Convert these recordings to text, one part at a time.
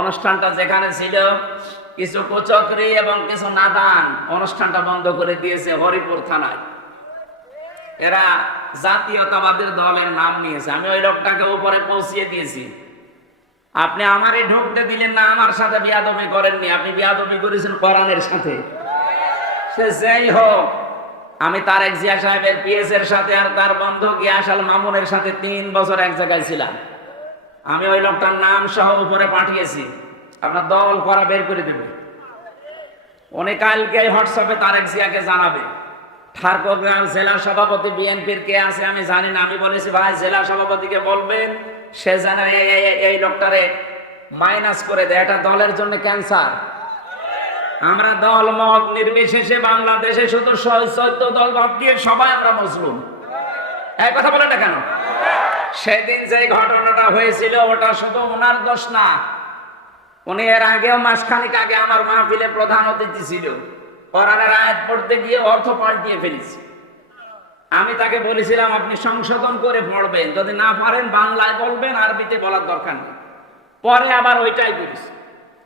অনুষ্ঠানটা যেখানে ছিল কিছু কুচক্রী এবং কিছু নাদান অনুষ্ঠানটা বন্ধ করে দিয়েছে হরিপুর থানায়। এরা জাতীয়তাবাদের দলের নাম নিয়েছে। আমি ওই লোকটাকে উপরে পৌঁছিয়ে দিয়েছি। আপনি আমারই ঢুকতে দিলেন না, আমার সাথে বিয়াদবি করেননি, আপনি বিয়াদবি করেছেন কোরআনের সাথে। সে যেই হোক, আমি তারেক জিয়া সাহেবের পিএস এর সাথে আর তার বন্ধু গিয়াস আল মামুনের সাথে 3 বছর এক জায়গায় ছিলাম। আমি ওই লোকটার নাম সহ উপরে পাঠিয়েছি, আপনার দল করা বের করে দেবে। উনি কালকে হোয়াটসঅ্যাপে তারেক জিয়াকে জানাবে। ঠাকুরগাঁও জেলা সভাপতি বিএনপির কে আছে আমি জানি না। আমি বলেছি ভাই জেলা সভাপতিকে বলবেন সে যেন এই লোকটারে মাইনাস করে দেয়, এটা দলের জন্য ক্যান্সার। আমরা দল মত নির্বিশেষে বাংলাদেশে শুধু 14 দল বাদ দিয়ে সবাই আমরা মুসলিম। এই কথা বলে না কেন? সেদিন যে ঘটনাটা হয়েছিল ওটা শুধু ওনার দোষ না। উনি এর আগেও মাসখানিক আগে আমার মাহফিলে প্রধান অতিথি ছিল। কোরআনের আয়াত পড়তে গিয়ে অর্থ পাল্টিয়ে ফেলেছি। আমি তাকে বলেছিলাম আপনি সংশোধন করে পড়বেন, যদি না পারেন বাংলায় বলবেন, আরবিতে বলার দরকার নেই। পরে আবার ওইটাই করেছি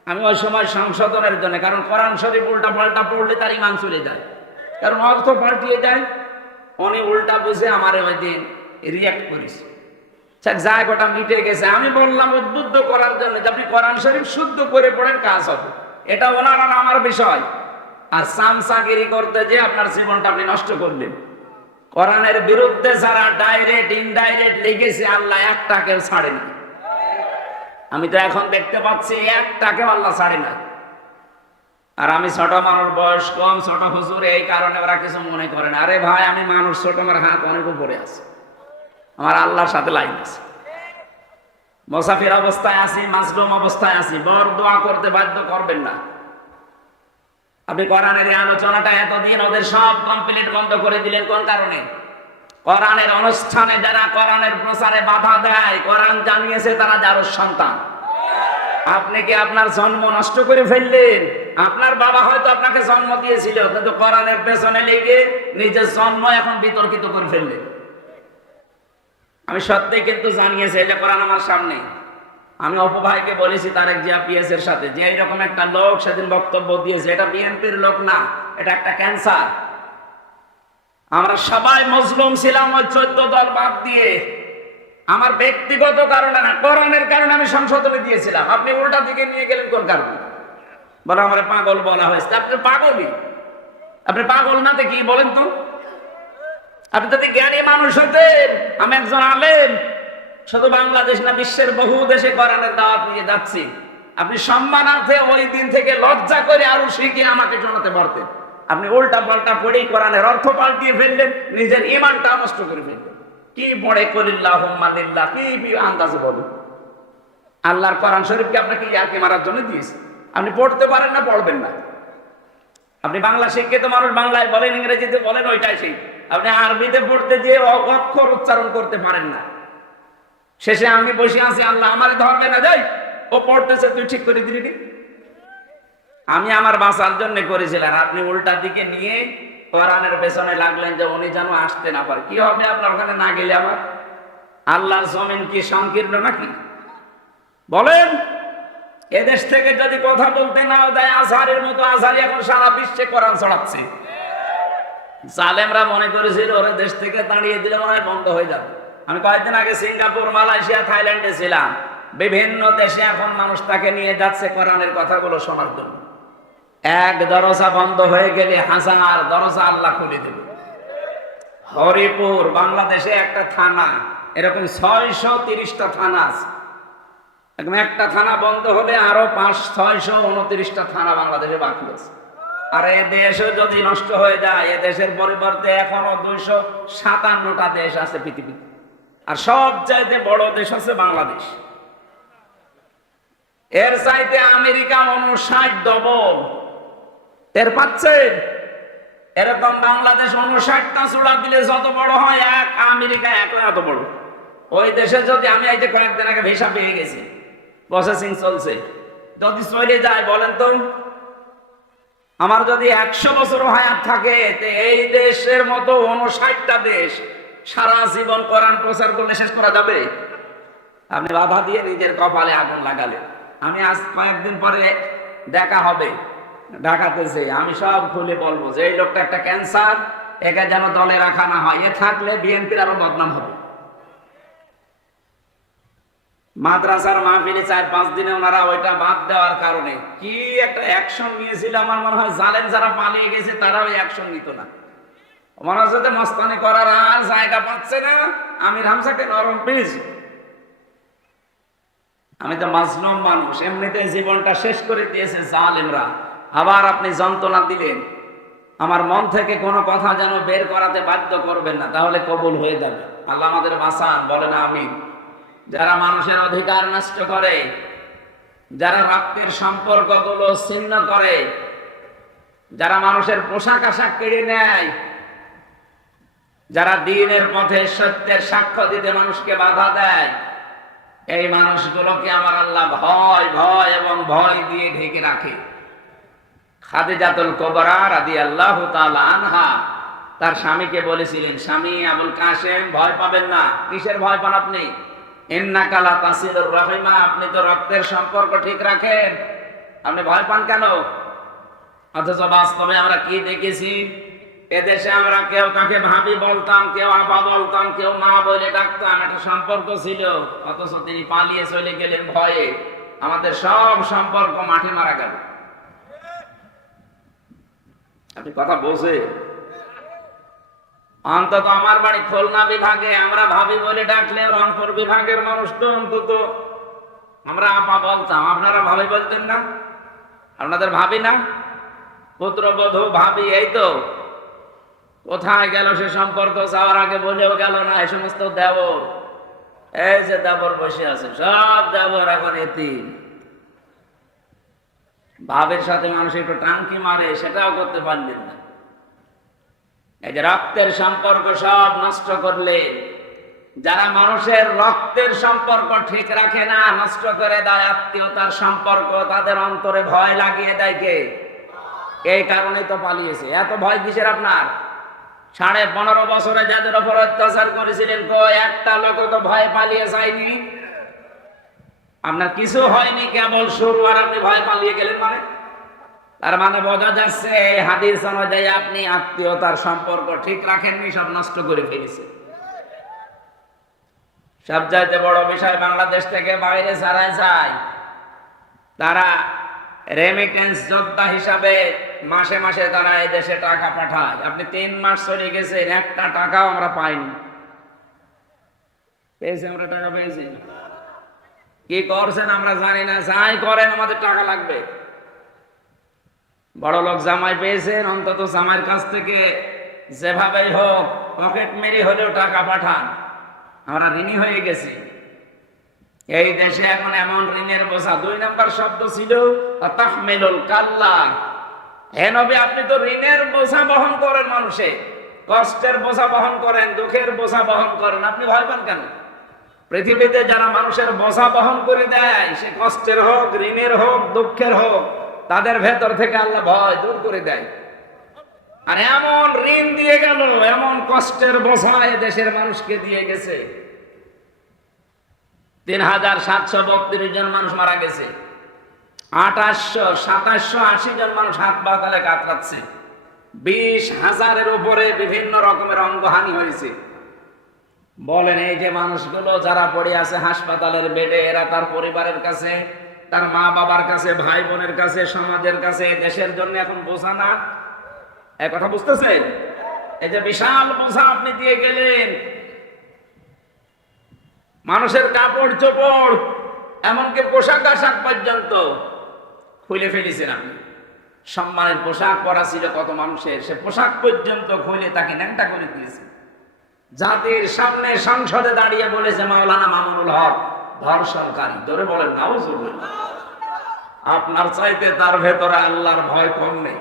আমি ওই সময় সংশোধনের জন্য, কারণ কোরআন শরীফ উল্টা পাল্টা পড়লে তার ইমান চলে যায়, কারণ অর্থ পাল্টিয়ে যায়। উনি উল্টা বুঝে আমার ওই দিন রিয়াক্ট করেছে। যাই গোটা মিটে গেছে। আমি বললাম উদ্বুদ্ধ করার জন্য যে আপনি কোরআন শরীফ শুদ্ধ করে পড়েন, কাজ হবে। এটা ওনার আর আমার বিষয়। আর সামসাগিরি করতে যে আপনার জীবনটা আপনি নষ্ট করলেন। কোরআনের বিরুদ্ধে যারা ডাইরেক্ট ইনডাইরেক্ট লিখেছে আল্লাহ একটাকেও ছাড়ে না। আমি তো এখন দেখতে পাচ্ছি একটাকেও আল্লাহ ছাড়ে না। আর আমি ছোট মানুষ, বয়স কম, ছোট হুজুর, এই কারণে ওরা কিছু মনে করে না। আরে ভাই আমি মানুষ ছোট, আমার হাত অনেক উপরে আছে, আমার আল্লাহর সাথে লাইন আছে। মুসাফির অবস্থায় আছি, মাজলুম অবস্থায় আছি, বড় দোয়া করতে বাধ্য করবেন না। আপনি কোরআনের এই আলোচনাটা এতদিন ওদের সব কমপ্লিট বন্ধ করে দিলেন কোন কারণে? কোরআনের অনুষ্ঠানে যারা কোরআনের প্রচারে বাধা দেয়, কোরআন জানিয়েছে তারা যার সন্তান। আপনি কি আপনার জন্ম নষ্ট করে ফেললেন? আপনার বাবা হয়তো আপনাকে জন্ম দিয়েছিল, কিন্তু কোরআনের পেছনে লেগে নিজের জন্ম এখন বিতর্কিত করে ফেললেন। আমি সত্যি কিন্তু জানিয়েছি যে কোরআন আমার সামনে। আমি অপভাইকে বলেছি তারেক জিয়া পিএস এর সাথে যে এইরকম একটা লোক সেদিন বক্তব্য দিয়েছে, এটা বিএনপির লোক না, এটা একটা ক্যান্সার। আমরা সবাই মজলুম ছিলাম ওই 14 দল বাদ দিয়ে। আমার ব্যক্তিগত কারণে না, কোরআনের কারণে আমি সংশোধনে দিয়েছিলাম। আপনি উল্টা দিকে নিয়ে গেলেন কোন কারণে? বলে আমার পাগল বলা হয়েছে। আপনি পাগলই, আপনি পাগল না কি বলেন তো? আপনি যদি জ্ঞানী মানুষ হতেন, আমি একজন আলেম, শুধু বাংলাদেশ না বিশ্বের বহু দেশে কোরআনের দাওয়াত নিয়ে যাচ্ছি, আপনি সম্মানার্থে ওই দিন থেকে লজ্জা করে আরো শিখে আমাকে শোনাতে পারতেন। আপনি উল্টা পাল্টা পড়েই কোরআনের অর্থ পাল্টিয়ে ফেললেন, নিজের ঈমানটা নষ্ট করে ফেললেন। কি পড়ে কলিল্লাহুম্মা লিল্লাহ, কি আন্দাজে বলেন? আল্লাহর কোরআন শরীফকে আপনাকে ইয়াকে মারার জন্য দিয়েছে। আপনি পড়তে পারেন না, পড়বেন না। আপনি বাংলা শিক্ষিত মানুষ, বাংলায় বলেন, ইংরেজিতে বলেন, ওইটাই সেই। আপনি আরবিতে পড়তে গিয়ে অক্ষর উচ্চারণ করতে পারেন না। শেষে আমি বসে আছি, আল্লাহ আমার ধরবে না, যাই ও পড়তেছে তুই ঠিক করে দিবি। আমি আমার বাঁচার জন্য করেছিলাম, আপনি উল্টা দিকে নিয়ে কোরআনের পেছনে লাগলেন যে উনি যেন আসতে না পারে। কি হবে আপনার ওখানে না গেলে? আমার আল্লাহর জমিন কি সংকীর্ণ নাকি? বলেন, এদেশ থেকে যদি কথা বলতে নাও দেয়, আজহারের মতো আজহারি এখন সারা বিশ্বে কোরআন ছড়াচ্ছে। জালেমরা মনে করেছিল ওরা দেশ থেকে তাড়িয়ে দিলে মনে হয় বন্ধ হয়ে যাবে। আমি কয়েকদিন আগে সিঙ্গাপুর, মালয়েশিয়া, থাইল্যান্ডে ছিলাম। বিভিন্ন দেশে এখন মানুষ তাকে নিয়ে যাচ্ছে কোরআনের কথাগুলো শোনার জন্য। এক দরজা বন্ধ হয়ে গেলে হাজার দরজা আল্লাহ খুলে দেবে। হরিপুর বাংলাদেশে একটা থানা, এরকম 630টা থানা আছে। একটা থানা বন্ধ হলে আরো 629টা থানা বাংলাদেশে বাকি আছে। আর এ দেশও যদি নষ্ট হয়ে যায়, এ দেশের পরিবর্তে এখনো 257টা দেশ আছে পৃথিবীতে। আর সবচাইতে বড় দেশ আছে বাংলাদেশ। এর চাইতে আমেরিকা 59 ডবল। টের পাচ্ছেন? এরকম বাংলাদেশ 59টা চূড়া দিলে যত বড় হয়, এক আমেরিকা এত বড়। ওই দেশে যদি আমি এই যে কয়েকদিন আগে ভিসা পেয়ে গেছি, প্রসেসিং চলছে, যদি চলে যায় বলেন তো, আমার যদি 100 বছর হায়াত থাকে, এই দেশের মতো 59টা দেশ সারা জীবন কোরআন প্রচার করলে শেষ করা যাবে? আপনি বাধা দিয়ে নিজের কপালে আগুন লাগালেন। আমি আজ কয়েকদিন পরে দেখা হবে ঢাকাতেছে, আমি সব খুলে বলবো যে এই লোকটা একটা ক্যান্সার, একে যেন দলে রাখা না হয়, এ থাকলে বিএনপির আরো বদনাম হবে। মাদ্রাসার মাহফিলে 4-5 দিনে ওনারা ওইটা বাদ দেওয়ার কারণে কি একটা অ্যাকশন নিয়েছিল, আমার মনে হয় জালেম যারা পালিয়ে গেছে তারাও অ্যাকশন নিত না। মনে হচ্ছে যে মস্তানি করার আর জায়গা পাচ্ছে না, আমির হামজাকে নরম পেয়েছি। আমি তো মাজলুম মানুষ, এমনিতে জীবনটা শেষ করে দিয়েছে জালেমরা, আবার আপনি যন্ত্রণা দিলেন। আমার মন থেকে কোনো কথা যেন বের করাতে বাধ্য করবেন না, তাহলে কবুল হয়ে যাবে। আল্লাহ আমাদের বাঁচান, বলেন আমিন। যারা মানুষের অধিকার নষ্ট করে, যারা রক্তের সম্পর্কগুলো ছিন্ন করে, যারা মানুষের পোশাক আশাক কেড়ে নেয়, যারা দ্বীনের পথে সত্যের সাক্ষ্য দিতে মানুষকে বাধা দেয়, এই মানুষগুলোকে আমার আল্লাহ ভয় ভয় এবং ভয় দিয়ে ঢেকে রাখে। খাদিজাতুল কুবরা রাদিয়াল্লাহু তাআলা আনহা তার স্বামীকে বলেছিলেন, স্বামী আবুল কাসেম, ভয় পাবেন না। কিসের ভয় পান আপনি? ইন্নাকা লা তাসিলুর রাহিমা, আপনি তো রক্তের সম্পর্ক ঠিক রাখেন, আপনি ভয় পান কেন? অথচ বাস্তবে আমরা কি দেখেছি, এদেশে আমরা কেউ কাকে ভাবি বলতাম, কেউ আপা বলতাম, কেউ মা বলে ডাকতাম, একটা সম্পর্ক ছিল। অথচ তিনি পালিয়ে চলে গেলেন ভয়ে, আমাদের সব সম্পর্ক মাঠে মারা গেল। আপনি কথা বোঝে? অন্তত আমার বাড়ি খুলনা বিভাগে, আমরা ভাবি বলে ডাকলে রংপুর বিভাগের মানুষ তো অন্তত আমরা আপা বলতাম, আপনারা ভাবি বলতেন না? আপনাদের ভাবি না? পুত্রবধূ ভাবি, এই তো কোথায় গেল সে সম্পর্ক? যাওয়ার আগে বলেও গেল না। এই সমস্ত দেবর, এই যে দেবর বসে আছে, সব দেবর এখন এতিম। ভাবের সাথে মানুষ একটু টাঙ্কি মারে, সেটাও করতে পারলেন না। এই যে রক্তের সম্পর্ক সব নষ্ট করলে, যারা মানুষের রক্তের সম্পর্ক ঠিক রাখে না, নষ্ট করে দেয় আত্মীয়তার সম্পর্ক, তাদের অন্তরে ভয় লাগিয়ে দেয় কে? এই কারণেই তো পালিয়েছে। এত ভয় কিসের আপনার? 15.5 বছরে যাদের উপর অত্যাচার করেছিলেন, একটা লোক তো ভয় পালিয়ে যায়নি। আপনার কিছু হয়নি, কেবল শুরু, আর আপনি ভয় পালিয়ে গেলেন। মানে তার মানে বোঝা যাচ্ছে হাদিস অনুযায়ী আপনি আত্মীয়তার সম্পর্ক ঠিক রাখেননি, সব নষ্ট করে ফেলেছে। সবচাইতে বড় বিষয়, বাংলাদেশ থেকে বাইরে যারা যায়, তারা রেমিটেন্স যোদ্ধা হিসাবে মাসে মাসে তারা এই দেশে টাকা পাঠায়। আপনি 3 মাস চলে গেছেন, একটা টাকাও আমরা পাইনি। পেয়েছি আমরা, টাকা পেয়েছি। কি করছেন আমরা জানি না, যাই করেন আমাদের টাকা লাগবে। বড় লোক জামাই পেয়েছেন, অন্তত জামাইয়ের কাছ থেকে যেভাবেই হোক পকেট মেরি হলেও টাকা পাঠান। আমরা ঋণী হয়ে গেছি। এই দেশে এখন এমন ঋণের বোঝা, 2 নম্বর শব্দ ছিল তাহমিলুল কাল্লা। হে নবী, আপনি তো ঋণের বোঝা বহন করেন, মানুষে কষ্টের বোঝা বহন করেন, দুঃখের বোঝা বহন করেন, আপনি ভয় পান কেন? পৃথিবীতে যারা মানুষের বোঝা বহন করে দেয়, সে কষ্টের হোক, ঋণের হোক, দুঃখের হোক, তাদের ভেতর থেকে আল্লাহ ভয় দূর করে দেয়। আর এমন ঋণ দিয়ে গেল, এমন কষ্টের বোঝা এ দেশের মানুষকে দিয়ে গেছে। 3732 জন মানুষ মারা গেছে, 2780 জন মানুষ হাত বাতালে কাতরাচ্ছে, 20,000-এর উপরে বিভিন্ন রকমের অঙ্গহানি হয়েছে। বলেন, এই যে মানুষগুলো যারা পড়ে আছে হাসপাতালের বেডে, এরা তার পরিবারের কাছে, তার মা বাবার কাছে, ভাই বোনের কাছে, সমাজের কাছে, দেশের জন্য এখন বোঝা না? এই কথা বুঝতেছেন? এই যে বিশাল বোঝা আপনি দিয়ে গেলেন, মানুষের কাপড় চোপড়, এমনকি পোশাক আশাক পর্যন্ত খুলে ফেলেছেন আপনি। সম্মানের পোশাক পরা ছিল কত মানুষের, সে পোশাক পর্যন্ত খুলে তাকে ন্যাংটা করে দিয়েছে। জাতির সামনে সংসদে দাঁড়িয়ে বলেছে মাওলানা মামুনুল হক ধর্ষণকারী। ধরে বলেন নাউজুবিল্লাহ। আপনার চাইতে তার ভেতরে আল্লাহর ভয় কম নেই।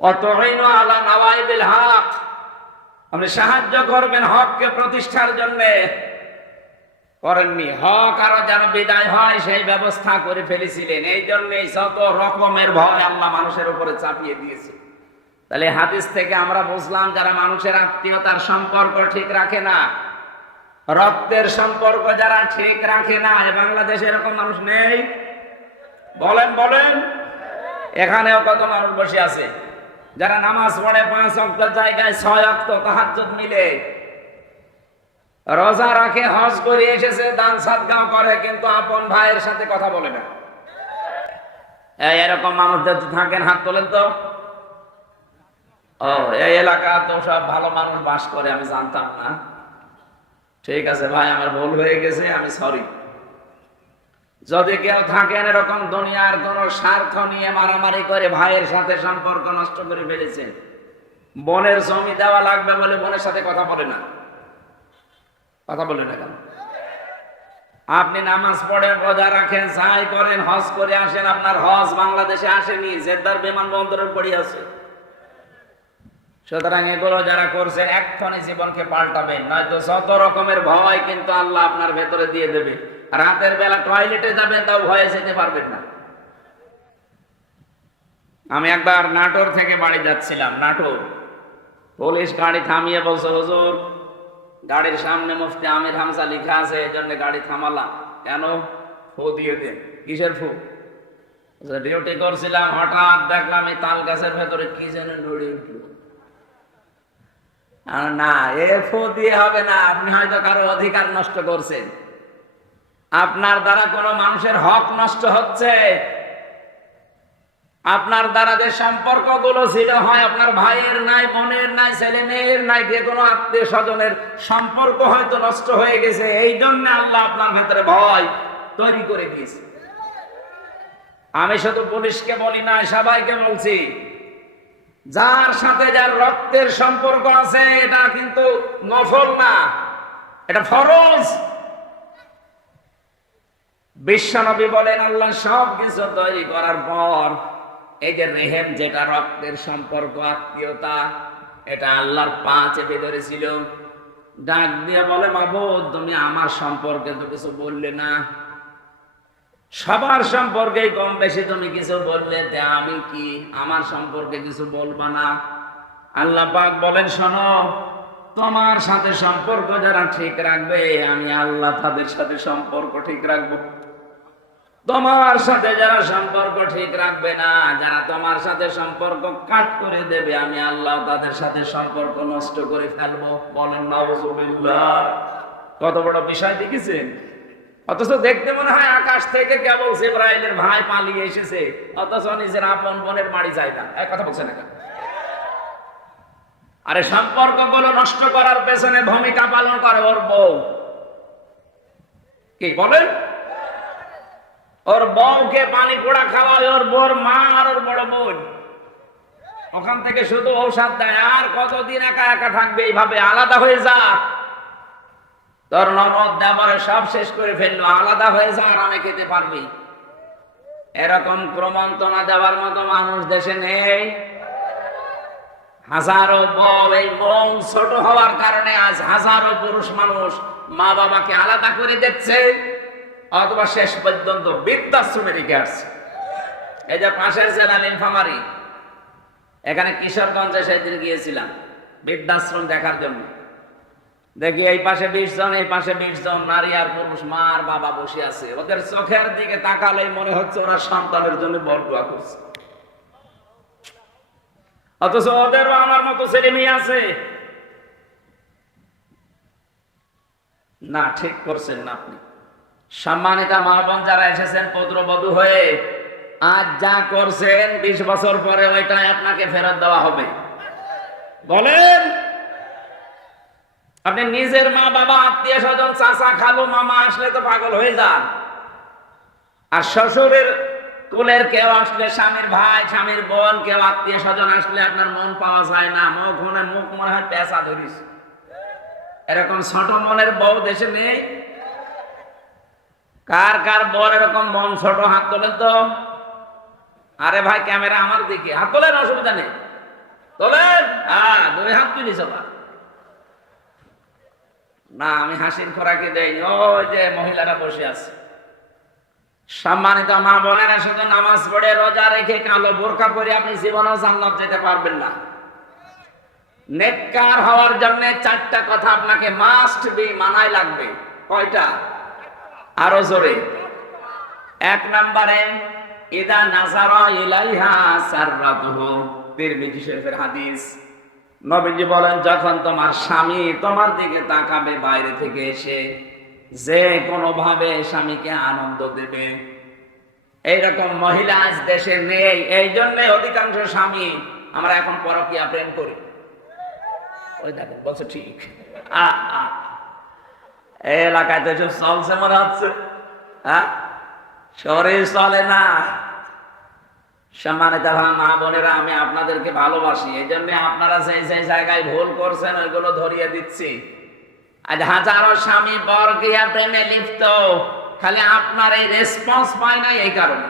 অতঈনু আলা নাওয়াইবিল হক, আপনি সাহায্য করবেন হককে প্রতিষ্ঠার জন্য, করেননি। হক আরো যেন বিদায় হয় সেই ব্যবস্থা করে ফেলেছিলেন। এই জন্যই যত রকমের ভয় আল্লাহ মানুষের উপরে চাপিয়ে দিয়েছে। তাহলে হাদিস থেকে আমরা বুঝলাম যারা মানুষের আত্মীয়তার সম্পর্ক ঠিক রাখে না, রক্তের সম্পর্ক যারা ঠিক রাখে না, বাংলাদেশে এরকম মানুষ নেই? বলেন বলেন। এখানেও কত মানুষ বসে আছে যারা নামাজ পড়ে 5 ওয়াক্ত জায়গায় 6 ওয়াক্ত তাহাজ্জুদ মিলে, রোজা রাখে, হজ করে এসেছে, দান সাদগাও করে, কিন্তু আপন ভাইয়ের সাথে কথা বলে না। এরকম মানুষ যদি থাকেন হাত তোলেন তো। ও, এই এলাকা তো সব ভালো মানুষ বাস করে, আমি জানতাম না। ঠিক আছে ভাই, আমার ভুল হয়ে গেছে, আমি সরি। যদি কেউ থাকেন এরকম দুনিয়ার কোন স্বার্থ নিয়ে মারামারি করে ভাইয়ের সাথে সম্পর্ক নষ্ট করে ফেলেছেন, বোনের জমি দেওয়া লাগবে বলে বোনের সাথে কথা বলে না, কথা বলে না কেন? আপনি নামাজ পড়েন, রোজা রাখেন, যাই করেন, হজ করে আসেন, আপনার হজ বাংলাদেশে আসেনি, জেদ্দার বিমানবন্দরে পড়ে আছে। সুতরাং এগুলো যারা করছেন এক্ষুনি জীবনকে পাল্টাবেন, নয়তো যত রকমের ভয় কিন্তু আল্লাহ আপনার ভেতরে দিয়ে দেবে। রাতের বেলা টয়লেটে যাবেন, তাও ভয়ে যেতে পারবেন না। আমি একবার নাটোর থেকে বাড়ি যাচ্ছিলাম, নাটোর, পুলিশ গাড়ি থামিয়ে বলছে, হুজুর গাড়ির সামনে মুফতি আমির হামজা লেখা আছে, এই জন্য গাড়ি থামালাম। কেন? ফু দিয়ে দেন। কিসের ফু? ডিউটি করছিলাম, হঠাৎ দেখলাম এই তাল গাছের ভেতরে কি যেন নড়ে উঠলো। না, এ ফু দিয়ে হবে না, আপনি হয়তো কারো অধিকার নষ্ট করছেন, আপনার দ্বারা কোনো মানুষের হক নষ্ট হচ্ছে। আপনার দ্বারা যে সম্পর্কগুলো ছিল, হয় আপনার ভাইয়ের নাই, বোনের নাই, ছেলে মেয়ের নাই, যে কোনো আত্মীয় স্বজনের সম্পর্ক হয়তো নষ্ট হয়ে গেছে, এই জন্য আল্লাহ আপনার ভেতরে ভয় তৈরি করে দিয়েছে। আমি শুধু পুলিশকে বলি না, সবাইকে বলছি, যার সাথে যার রক্তের সম্পর্ক আছে, এটা কিন্তু নফল না, এটা ফরজ। বিশ্বনবী বলেন, আল্লাহ সব কিছু তৈরি করার পর এই যে রেহেম, যেটা রক্তের সম্পর্ক, আত্মীয়তা, এটা আল্লাহর পা চেপে ধরেছিল। ডাক দিয়ে বলে, মাবুদ তুমি আমার সম্পর্কে তো কিছু বললে না, সবার সম্পর্কে কম বেশি তুমি কিছু বললে, আমি কি আমার সম্পর্কে কিছু বলবা না? আল্লাহ পাক বলেন, শোনো, তোমার সাথে সম্পর্ক যারা ঠিক রাখবে, আমি আল্লাহ তাদের সাথে সম্পর্ক ঠিক রাখবো। তোমার সাথে যারা সম্পর্ক ঠিক রাখবে না, যারা তোমার সাথে সম্পর্ক কাট করে দেবে, আমি আল্লাহ তাদের সাথে সম্পর্ক নষ্ট করে ফেলবো। বলেন নাউযুবিল্লাহ। কত বড় বিষয় দেখেছেন? অথচ দেখতে মনে হয় আকাশ থেকে কেবল জিবরাইলের ভাই পালিয়ে এসেছে, অথচ নিজের আপন বোনের বাড়ি যায় না। এক কথা বলছেন না? আরে সম্পর্কগুলো নষ্ট করার পেছনে ভূমিকা পালন করে ওর বউ। কি বলেন? ওর বউকে পানি পোড়া খাওয়ায় ওর বউর মা আর ওর বড় বোন। ওখান থেকে শুধু ঔষধ দেয়, আর কতদিন একা একা থাকবে এইভাবে? আলাদা হয়ে যা, তোর ননদ দেবরে সব শেষ করে ফেললো, আলাদা হয়ে যা, আরামে খেতে পারবি। এরকম প্রমন্ত্রণা দেওয়ার মতো মানুষ দেশে নেই। হাজারো বউ, এই মন ছোট হওয়ার কারণে আজ হাজারো পুরুষ মানুষ মা বাবাকে আলাদা করে দিচ্ছে, অথবা শেষ পর্যন্ত বৃদ্ধাশ্রমে রেখে আসছে। এই যে পাশের জেলা নীলফামারী, এখানে কিশোরগঞ্জে সেদিন গিয়েছিলাম বৃদ্ধাশ্রম দেখার জন্য। দেখি এই পাশে 20 জন, এই পাশে 20 জন নারী আর পুরুষ, মা আর বাবা বসে আছে। ওদের চোখের দিকে তাকালেই মনে হচ্ছে ওরা সন্তানের জন্য বরদোয়া করছে, অথচ ওদেরও আমার মতো ছেলে মেয়ে আছে। না, ঠিক করছেন না আপনি। সম্মানিত মা বোন যারা এসেছেন পুত্রবধূ হয়ে, আজ যা করছেন 20 বছর পরে ওইটাই আপনাকে ফেরত দেওয়া হবে। বলেন, আপনি নিজের মা বাবা, আত্মীয় স্বজন, চাচা খালু মামা আসলে তো পাগল হয়ে যান, আর শ্বশুরের কুলের কেউ আসলে, স্বামীর ভাই, স্বামীর বোন, কেউ আত্মীয় স্বজন আসলে আপনার মন পাওয়া যায় না, মুখ মনে হয় পেঁচা ধরিস। এরকম ছোট মনের বউ দেশে নেই। কার কার বর এরকম মন ছোট? হাত তোলেন তো। আরে ভাই, ক্যামেরা আমার দিকে, হাত তোলেন, অসুবিধা নেই, তোলেন। হ্যাঁ, 2 হাত তুলিস না, আমি হাসির খোরাকি দেয়নি। ওই যে মহিলারা বসে আছে। সম্মানিত মা বোনেরা, শুধু নামাজ পড়ে রোজা রেখে কালো বোরকা পরে আপনি জীবনেও জান্নাত যেতে পারবেন না। নেককার হওয়ার জন্য চারটা কথা আপনাকে মাস্ট বি মানায় লাগবে। কয়টা? আরো জোরে। এক নম্বরে ইদা নাজারা ইলাইহা সাররাতুহু, তিরমিজি শরীফের হাদিস। নবীজি বলেন, যখন তোমার স্বামী তোমার দিকে তাকাবে বাইরে থেকে এসে, যে কোনো ভাবে স্বামীকে আনন্দ দেবে। এইরকম মহিলা আজ দেশে নেই। এই জন্য অধিকাংশ স্বামী আমরা এখন পরকীয়া প্রেম করি। ওই দেখেন বলছে ঠিক, এই এলাকায় তো সব চলছে মনে হচ্ছে। হ্যাঁ, শরীর চলে না। সম্মানিত মা বোনেরা, আমি আপনাদেরকে ভালোবাসি, এই জন্য আপনারা যে যে জায়গায় ভুল করছেন ওইগুলো ধরিয়ে দিচ্ছি। আজ হাজারো স্বামী পরকীয়া প্রেমে লিপ্ত, খালি আপনার এই রেসপন্স পায় না। এই কারণে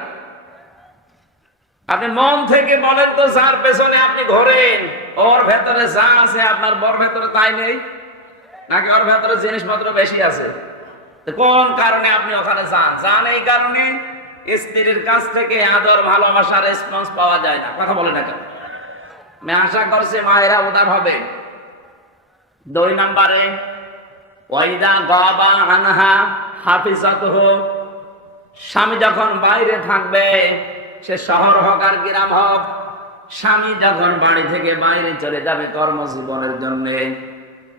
আপনি মন থেকে বলেন তো, যার পেছনে আপনি ঘোরেন ওর ভেতরে যা আছে আপনার বর ভেতরে তাই নেই, নাকি ওর ভেতরে জিনিসপত্র বেশি আছে? কোন কারণে আপনি ওখানে যান? এই কারণে স্ত্রীর কাছ থেকে আদর, ভালোবাসা, রেসপন্স পাওয়া যায় না। কথা বলে না কেন? আমি আশা করছি মায়েরা উদার হবে। 2 নম্বরে ওয়াইদা গাবা আনহা হাফিজাতুহু, স্বামী যখন বাইরে থাকবে, সে শহর হোক আর গ্রাম হোক, স্বামী যখন বাড়ি থেকে বাইরে চলে যাবে কর্মজীবনের জন্য,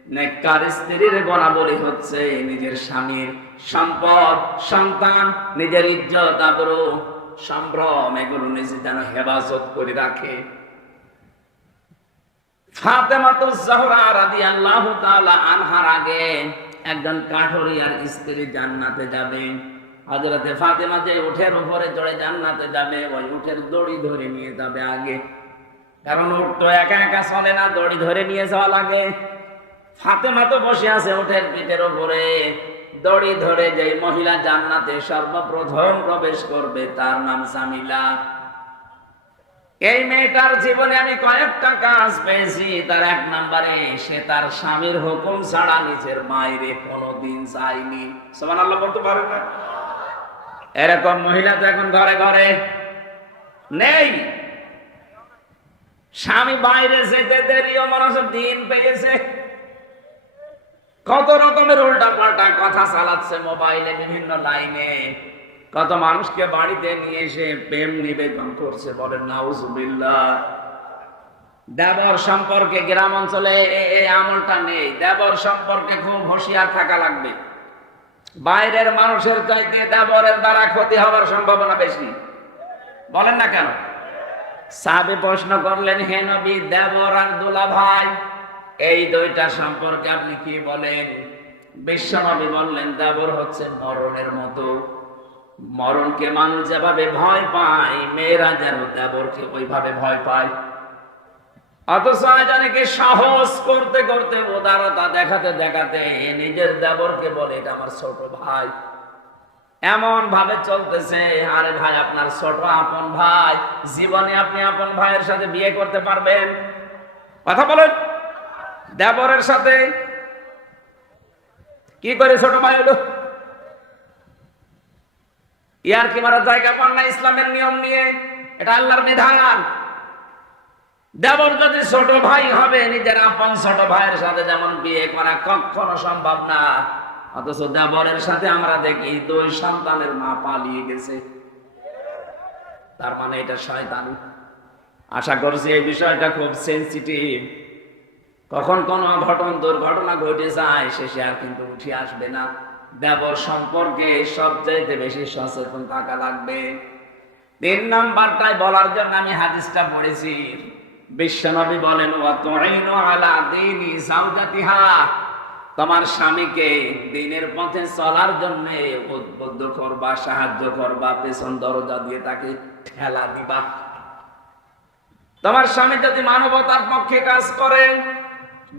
নেককার স্ত্রীর বরাবরই হচ্ছে নিজের স্বামীর সম্পদ, সন্তান, নিজের ইজ্জত, আবরু, সম্ভ্রম, এগুলো নিজে যেন হেফাজত করে রাখে। ফাতেমাতুজ জাহরা রাদিয়াল্লাহু তাআলা আনহার আগে একজন কাঠুরিয়ার স্ত্রী জান্নাতে যাবে। হযরতে ফাতেমা যে উটের উপরে চড়ে জান্নাতে যাবে, ওই উটের দড়ি ধরে নিয়ে যাবে আগে, কারণ উট তো একা একা চলে না, দড়ি ধরে নিয়ে যাওয়া লাগে। ফাতেমা তো বসে আছে উটের পিঠের উপরে, দড়ি ধরে যে মহিলা জান্নাতে সর্বপ্রথম প্রবেশ করবে তার নাম জামিলা। এই মেয়েটার জীবনে আমি কয়েকটা কাজ পেয়েছি। তার 1 নম্বরে, সে তার স্বামীর হুকুম ছাড়া নিজের বাইরে কোনোদিন যায়নি। সুবহানাল্লাহ বলতে পারেন না? এরকম মহিলা তো এখন ঘরে ঘরে নেই। স্বামী বাইরে যেতে দেরিও মানুষ দিন পেয়েছে। কত রকমের উল্টা পাল্টা কথা চালাচ্ছে মোবাইলে, বিভিন্ন লাইনে। কত মানুষকে বাড়িতে নিয়ে এসে প্রেম নিবেদন করছে, বলেন নাউজুবিল্লাহ। দেবর সম্পর্কে গ্রাম অঞ্চলে এই আমলটা নেই। দেবর সম্পর্কে খুব হুঁশিয়ার থাকা লাগবে। বাইরের মানুষের চাইতে দেবরের দ্বারা ক্ষতি হওয়ার সম্ভাবনা বেশি। বলেন না কেন? সাহাবী প্রশ্ন করলেন, হে নবী, দেবর আর দুলাভাই এই দুইটা সম্পর্কে আপনি কি বলেন? বিশ্বনবী বললেন, দেবর হচ্ছে মরণের মতো। মরণকে মানুষ যেভাবে ভয় পায়, মেয়েরা যেন দেবরকে ওইভাবে ভয় পায়। অথচ আজ অনেকে সাহস করতে করতে, উদারতা দেখাতে দেখাতে নিজের দেবরকে বলে এটা আমার ছোট ভাই। এমন ভাবে চলতেছে। আরে ভাই, আপনার ছোট আপন ভাই, জীবনে আপনি আপন ভাইয়ের সাথে বিয়ে করতে পারবেন? কথা বলেন। দেবরের সাথে কি করে ছোট ভাই হলো? ইয়ার কি মারা জায়গা পান না ইসলামের নিয়ম নিয়ে? এটা আল্লাহর বিধান। দেবর যদি ছোট ভাই হবে, নিজের আপন ছোট ভাইয়ের সাথে যেমন বিয়ে করা কখনো সম্ভব না, অথচ দেবরের সাথে আমরা দেখি 2 সন্তানের মা পালিয়ে গেছে। তার মানে এটা শয়তান। আশা করছি এই বিষয়টা খুব সেনসিটিভ। কখন কোন দুর্ঘটনা ঘটে যায়, শেষে আর কিন্তু উঠে আসবে না। দেবর সম্পর্কে সবচাইতে বেশি সচেতন থাকা লাগবে। 3 নাম্বারটাই বলার জন্য আমি হাদিসটা পড়েছি। বিশ্বনবী বলেন, ওয়া তুইনু আলা দীনি যাওজাতিহা, তোমার স্বামীকে দ্বীনের পথে চলার জন্য উদ্বুদ্ধ করবা, সাহায্য করবা, পেছন দরজা দিয়ে তাকে ঠেলা দিবা। তোমার স্বামী যদি মানবতার পক্ষে কাজ করে,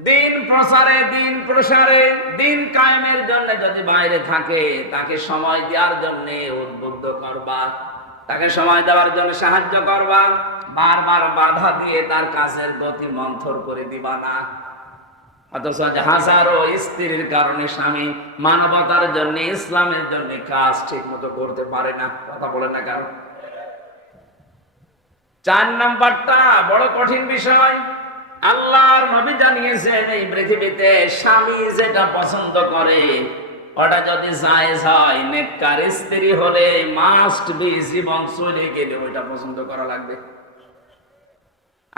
দিন প্রসারে, দিন প্রসারে, দিন কায়েমের জন্য যদি বাইরে থাকে, তাকে সময় দেওয়ার জন্য উদ্বুদ্ধ করবা, তাকে সময় দেওয়ার জন্য সাহায্য করবা। বারবার বাধা দিয়ে তার কাজের গতি মন্থর করে দিবা না। অথচ হাজারো স্ত্রীর কারণে স্বামী মানবতার জন্য, ইসলামের জন্য কাজ ঠিক মতো করতে পারে না। কথা বলে না কারণ। 4 নাম্বারটা বড় কঠিন বিষয়। আল্লাহর নবী জানিয়েছেন এই পৃথিবীতে স্বামী যেটা পছন্দ করে ওটা যদি জায়েজ হয়, নেককার স্ত্রী হলে মাস্ট বি, জীবন চলে গেলে ওইটা পছন্দ করা লাগবে।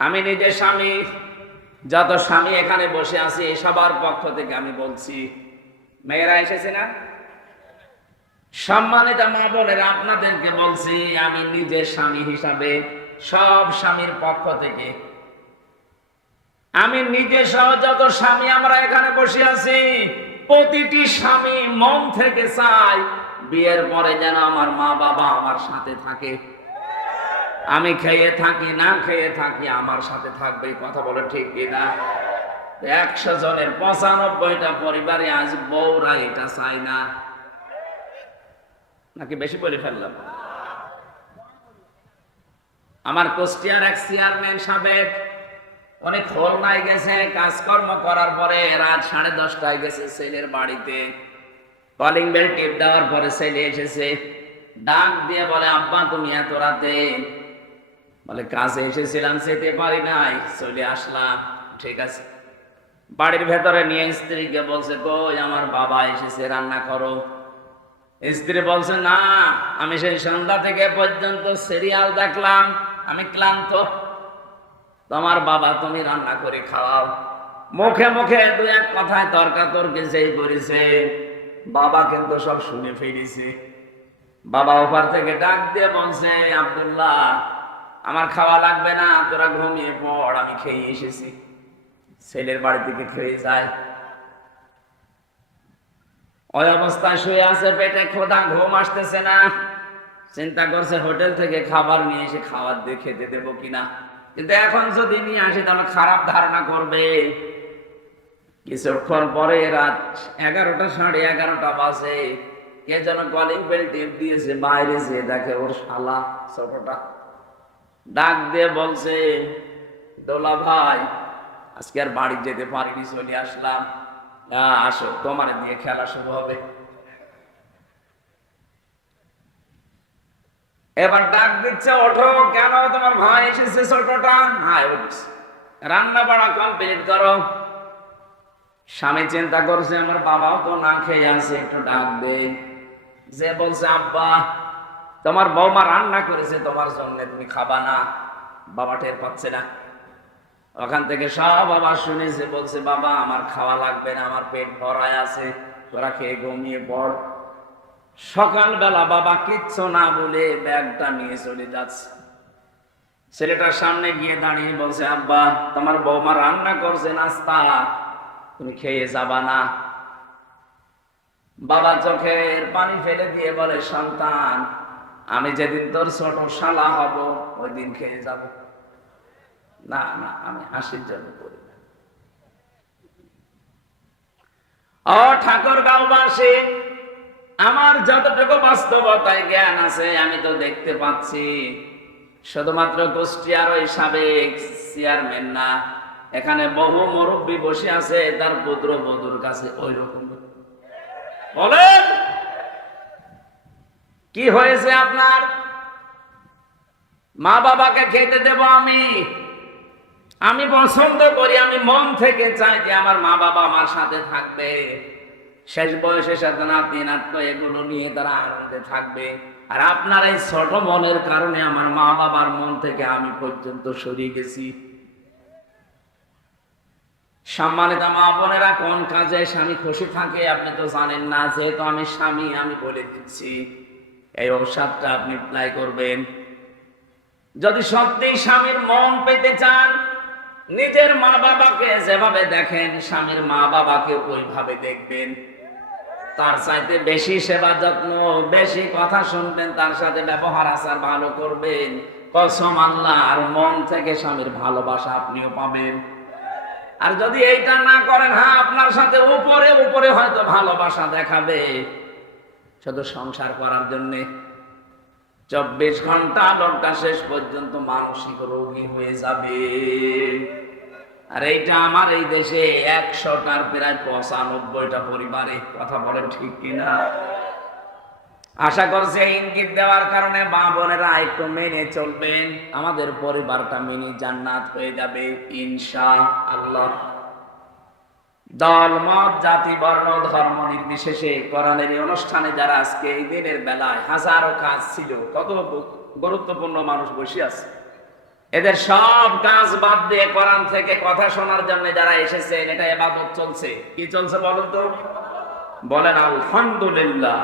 আমি নিজে স্বামী, যত স্বামী এখানে বসে আছি সবার পক্ষ থেকে আমি বলছি, মেয়েরা এসেছে না, সম্মানিত মা বোনেরা, আপনাদেরকে বলছি আমি নিজে স্বামী হিসাবে সব স্বামীর পক্ষ থেকে, আমি নিজে সহ যত স্বামী আমরা এখানে বসে আছি, প্রতিটি স্বামী মন থেকে চাই বিয়ের পরে যেন আমার মা বাবা আমার সাথে থাকে। আমি খেয়ে থাকি না খেয়ে থাকি আমার সাথে থাকবে, কথা বলে ঠিক কিনা? 100 জনের 95টা পরিবারে আজ বউরা এটা চায় না, নাকি বেশি বলে ফেললাম? আমার কুষ্টিয়ার এক চেয়ারম্যান সাবেক, উনি খুলনায় গেছে কাজকর্ম করার পরে রাত 10:30টায় গেছে ছেলের বাড়িতে, কলিং বেল টিপ দেওয়ার পরে ছেলে এসেছে, ডাক দিয়ে বলে আব্বা তুমি এত রাতে? বলে কাজে এসেছিলাম, যেতে পারি নাই, চলে আসলাম। ঠিক আছে, বাড়ির ভেতরে নিয়ে স্ত্রীকে বলছে কই আমার বাবা এসেছে, রান্না করো। স্ত্রী বলছে না, আমি সেই সন্ধ্যা থেকে পর্যন্ত সিরিয়াল দেখলাম, আমি ক্লান্ত, তোমার বাবা তুমি রান্না করে খাওয়াও। মুখে মুখে 2-1 কথায় তর্কাতর্কি যেই করেছে, বাবা কিন্তু সব শুনে ফেলেছে। বাবা ওপার থেকে ডাক দিয়ে বলছে আব্দুল্লাহ আমার খাওয়া লাগবে না, তোরা ঘুমিয়ে পড়, আমি খেয়ে এসেছি। ছেলের বাড়ি থেকে খেয়ে যায়, ওই অবস্থায় শুয়ে আছে, পেটে ক্ষুধা, ঘুম আসতেছে না, চিন্তা করছে হোটেল থেকে খাবার নিয়ে এসে খাবার দিয়ে খেতে দেবো কিনা, কিন্তু এখন যদি নিয়ে আসি তাহলে খারাপ ধারণা করবে। কিছুক্ষণ পরে রাত 11টা 11:30 বাজে, কে যেন কলিং বেল টিপ দিয়েছে, বাইরে যেয়ে দেখে ওর শালা ছোটটা, ডাক দিয়ে বলছে দোলা ভাই আজকে আর বাড়ি যেতে পারিনি, চলে আসলাম, আসো তোমার নিয়ে খেলা শুরু হবে। এবার ডাক দিচ্ছে ওঠো, কেন তোমার ভাই এসেছে ছোটটা, রান্না বাড়া কমপ্লিট করো। স্বামী চিন্তা করছে আমার বাবাও তো না খেয়ে আছে, একটু ডাক দে। যে বলছে আব্বা তোমার বৌমা রান্না করেছে তোমার জন্য, তুমি খাবা না। বাবা টের পাচ্ছে না, ওখান থেকে সব আবার শুনেছে, বলছে বাবা আমার খাওয়া লাগবে না, আমার পেট ভরায় আছে, তোরা খেয়ে ঘুমিয়ে পড়। সকালবেলা বাবা কিচ্ছু না বলে ব্যাগটা নিয়ে চলে যাচ্ছে, ছেলেটার সামনে গিয়ে দাঁড়িয়ে বলছে আব্বা তোমার বৌমা রান্না করছে নাস্তা, তুমি খেয়ে যাবা না? বাবা চোখের পানি ফেলে দিয়ে বলে সন্তান আমি যেদিন তোর ছোট শালা হব ওই দিন খেয়ে যাব। না না, আমি হাসির জন্য করি না। ও ঠাকুরগাঁওবাসী, আমার যতটুকু বাস্তবতায় জ্ঞান আছে আমি তো দেখতে পাচ্ছি, শুধুমাত্র কুষ্টিয়ার ওই সাবেক চেয়ারম্যান না, এখানে বহু মুরব্বী বসে আছে, তার পুত্র বধূর কাছে ওই রকম। বলেন কি হয়েছে আপনার? মা বাবাকে খেতে দেব আমি পছন্দ করি, আমি মন থেকে চাই যে আমার মা বাবা আমার সাথে থাকবে, শেষ বয়সে সাথে নাতি নাতক এগুলো নিয়ে তারা আনন্দে থাকবে। আর আপনার এই ছোট মনের কারণে আমার মা বাবার মন থেকে আমি পর্যন্ত সরিয়ে গেছি। সম্মানিত মা বোনেরা, কোন কাজে স্বামী খুশি থাকে আপনি তো জানেন না, যেহেতু আমি স্বামী আমি বলে দিচ্ছি, এই ঔষধটা আপনি অ্যাপ্লাই করবেন। যদি সত্যি স্বামীর মন পেতে চান, নিজের মা বাবাকে যেভাবে দেখেন স্বামীর মা বাবাকে ওইভাবে দেখবেন, তার চাইতে বেশি সেবা যত্ন, বেশি কথা শুনবেন, তার সাথে ব্যবহার আচার ভালো করবেন, কসম আল্লাহ, আর মন থেকে স্বামীর ভালোবাসা আপনিও পাবেন। আর যদি এইটা না করেন, হ্যাঁ আপনার সাথে উপরে উপরে হয়তো ভালোবাসা দেখাবে, শুধু সংসার করার জন্য 24 ঘন্টা লোকটা শেষ পর্যন্ত মানসিক রোগী হয়ে যাবে। আর এইটা আমার এই দেশে 100টার প্রায় 95টা পরিবারে, কথা বলেন ঠিক কিনা? আশা করছি এই ইঙ্গিত দেওয়ার কারণে মা বোনেরা একটু মেনে চলবেন, আমাদের পরিবারটা মিনি জান্নাত হয়ে যাবে ইনশাআল্লাহ। দল মত জাতি বর্ণ ধর্ম নির্বিশেষে কোরআনের এই অনুষ্ঠানে যারা আজকে এই দিনের বেলায় হাজারো কাজ ছিল, কত গুরুত্বপূর্ণ মানুষ বসে আছে, এদের সব কাজ বাদ দিয়ে কোরআন থেকে কথা শোনার জন্য যারা এসেছেন, এটা ইবাদত চলছে। কি চলছে বলুন তো? বলেন আলহামদুলিল্লাহ।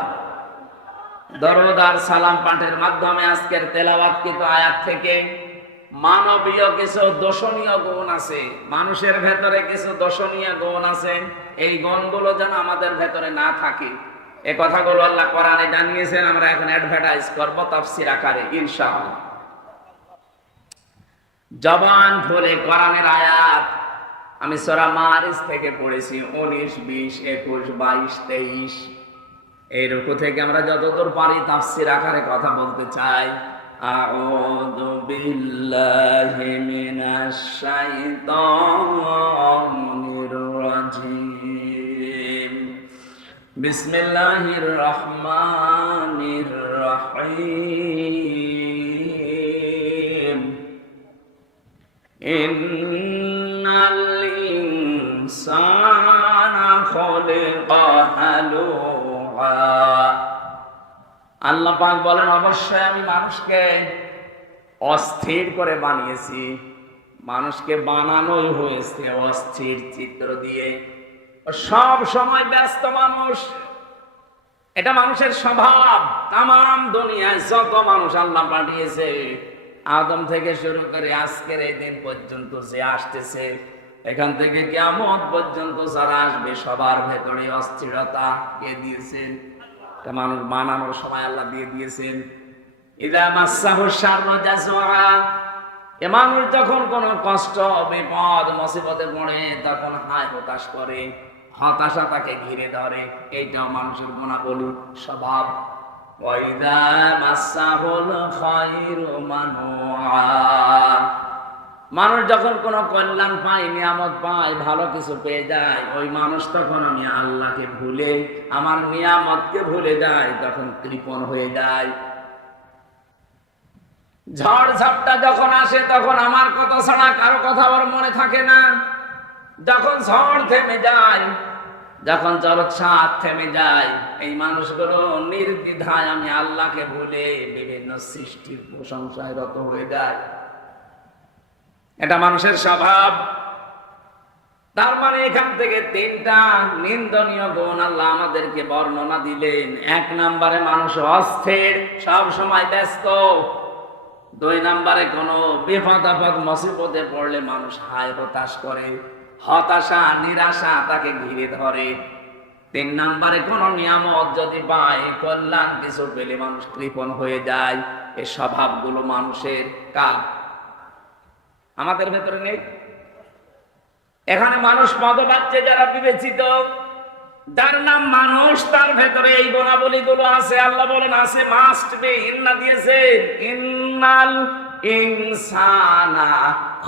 দরুদ আর সালাম পাঠের মাধ্যমে আজকের তেলাওয়াতকৃত আয়াত থেকে মানবীয় কিছু দর্শনীয় গুণ আছে, মানুষের ভেতরে কিছু দর্শনীয় গুণ আছে, এই গুণগুলো যেন আমাদের ভেতরে না থাকে, এই কথাগুলো আল্লাহ কোরআনে জানিয়েছেন। আমরা এখন অ্যাডভার্টাইজ করব তাফসীর আকারে ইনশাআল্লাহ। জবান খুলে কোরআনের আয়াত আমি সূরা মারিজ থেকে পড়েছি, 19, 20, 21, 22, 23। এই রুকু থেকে আমরা যতদূর পারি তাফসীর আকারে কথা বলতে চাই। আউযু বিল্লাহি মিনাশ শাইতানির রাজীম। বিসমিল্লাহির রহমানির রহিম। ইন্নাল ইনসানা খুলিকা হালুআ। আল্লাহ পাক বলেন, অবশ্যই আমি মানুষকে অস্থির করে বানিয়েছি। মানুষকে বানানোই হয়েছে অস্থির চিত্র দিয়ে, সব সময় ব্যস্ত মানুষ। এটা মানুষের স্বভাব। তামাম দুনিয়ায় যত মানুষ আল্লাহ পাঠিয়েছে, আদম থেকে শুরু করে আজকের এই দিন পর্যন্ত যে আসতেছে, এখান থেকে কিয়ামত পর্যন্ত যারা আসবে, সবার ভেতরে অস্থিরতা কে দিয়েছেন? মানুষ বানানোর সময় আল্লাহ দিয়ে দিয়েছেন। ইযা মাসসাহু শাররু জাযুআ। এ মানুষ যখন কোনো কষ্ট, বিপদ, মুসিবতে পড়ে তখন হায় হতাশ করে, হতাশা তাকে ঘিরে ধরে। এইটাও মানুষের গুণাবলী, স্বভাব। ওয়া ইযা মাসসাহুল খায়রু মানুআ। মানুষ যখন কোনো কল্যাণ পায়, নিয়ামত পায়, ভালো কিছু পেয়ে যায়, ওই মানুষ তখন আমি আল্লাহকে ভুলে, আমার নিয়ামতকে ভুলে যায়, তখন কৃপণ হয়ে যায়। ঝড় ঝাপটা যখন আসে তখন আমার কথা ছাড়া কারো কথা ওর মনে থাকে না। যখন ঝড় থেমে যায়, যখন জলোচ্ছ্বাস থেমে যায়, এই মানুষগুলো নির্দ্বিধায় আমি আল্লাহকে ভুলে বিভিন্ন সৃষ্টির প্রশংসায় রত হয়ে যায়। এটা মানুষের স্বভাব। তার মানে এখান থেকে 3টা নিন্দনীয় গুণ আল্লাহ আমাদেরকে বর্ণনা দিলেন। 1 নম্বরে মানুষ অস্থির, সব সময় ব্যস্ত। 2 নম্বরে কোনো বিপদ আপদ মুসিবতে পড়লে মানুষ হায় হতাশ করে, হতাশা নিরাশা তাকে ঘিরে ধরে। 3 নম্বরে কোনো নিয়ামত যদি পায়, কল্যাণ কিছু পেলে মানুষ কৃপণ হয়ে যায়। এই স্বভাবগুলো মানুষের কাল আমাদের ভেতরে নেই। এখানে মানুষ মদ পাচ্ছে যারা বিবেচিত, যার নাম মানুষ, তার ভেতরে এই গুণাবলীগুলো আছে। আল্লাহ বলেন আছে, মাস্ট বি। ইন্না দিয়েছেন, ইন্নাল ইনসানা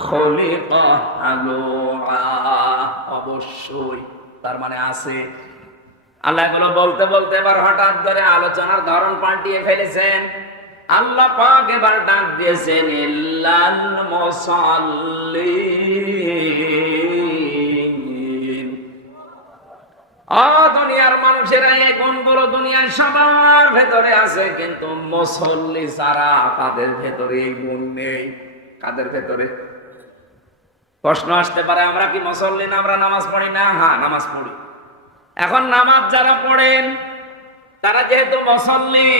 খুলিকা হালুআ। অবশ্যই, তার মানে আছে। আল্লাহ এগুলো বলতে বলতে এবার হঠাৎ করে আলোচনার ধরন পাল্টিয়ে ফেলেছেন। আল্লাহ পাক এবার ডাক দিয়েছেন, ইল্লাল মুসাল্লিন। দুনিয়ার মানুষেরা এই গুণগুলো দুনিয়ার সবার ভেতরে আছে, কিন্তু মুসল্লি যারা, তাদের ভেতরে এই গুণ নেই। কাদের ভেতরে? প্রশ্ন আসতে পারে, আমরা কি মুসল্লি না? আমরা নামাজ পড়ি না? হ্যাঁ, নামাজ পড়ি। এখন নামাজ যারা পড়েন তারা যেহেতু মুসল্লি,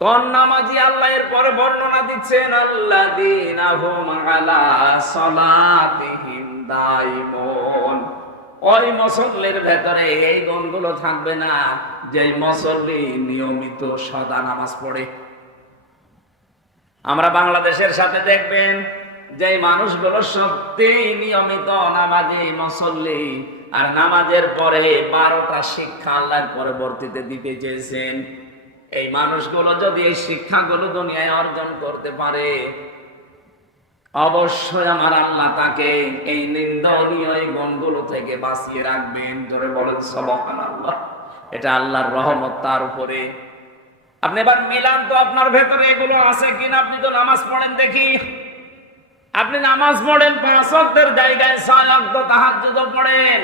কোন নামাজি আল্লাহ এর পরে বর্ণনা দিচ্ছেন, আল্লাযীনা হুম আলা সালাতিহিম দাইমুন। ওই মুসল্লির ভেতরে এই গুণগুলো থাকবে না, যে মুসল্লি নিয়মিত সদা নামাজ পড়ে। আমরা বাংলাদেশের সাথে দেখবেন যে মানুষগুলো সত্যিই নিয়মিত নামাজি মুসল্লি, আর নামাজের পরে 12টা শিক্ষা আল্লাহর পরবর্তীতে দিতে চেয়েছেন। এই মানুষগুলো যদি এই শিক্ষাগুলো দুনিয়ায় অর্জন করতে পারে, অবশ্যই আমার আল্লাহ তাকে এই নিন্দনীয় এই গুণগুলো থেকে বাঁচিয়ে রাখবেন। ধরে বলেন সুবহানাল্লাহ। এটা আল্লাহর রহমত তার উপরে। আপনি এবার মিলান তো আপনার ভেতরে এগুলো আছে কিনা। আপনি তো নামাজ পড়েন দেখি, আপনি নামাজ পড়েন 5 ওয়াক্তের জায়গায় 6 ওয়াক্ত তাহাজ্জুদ পড়েন,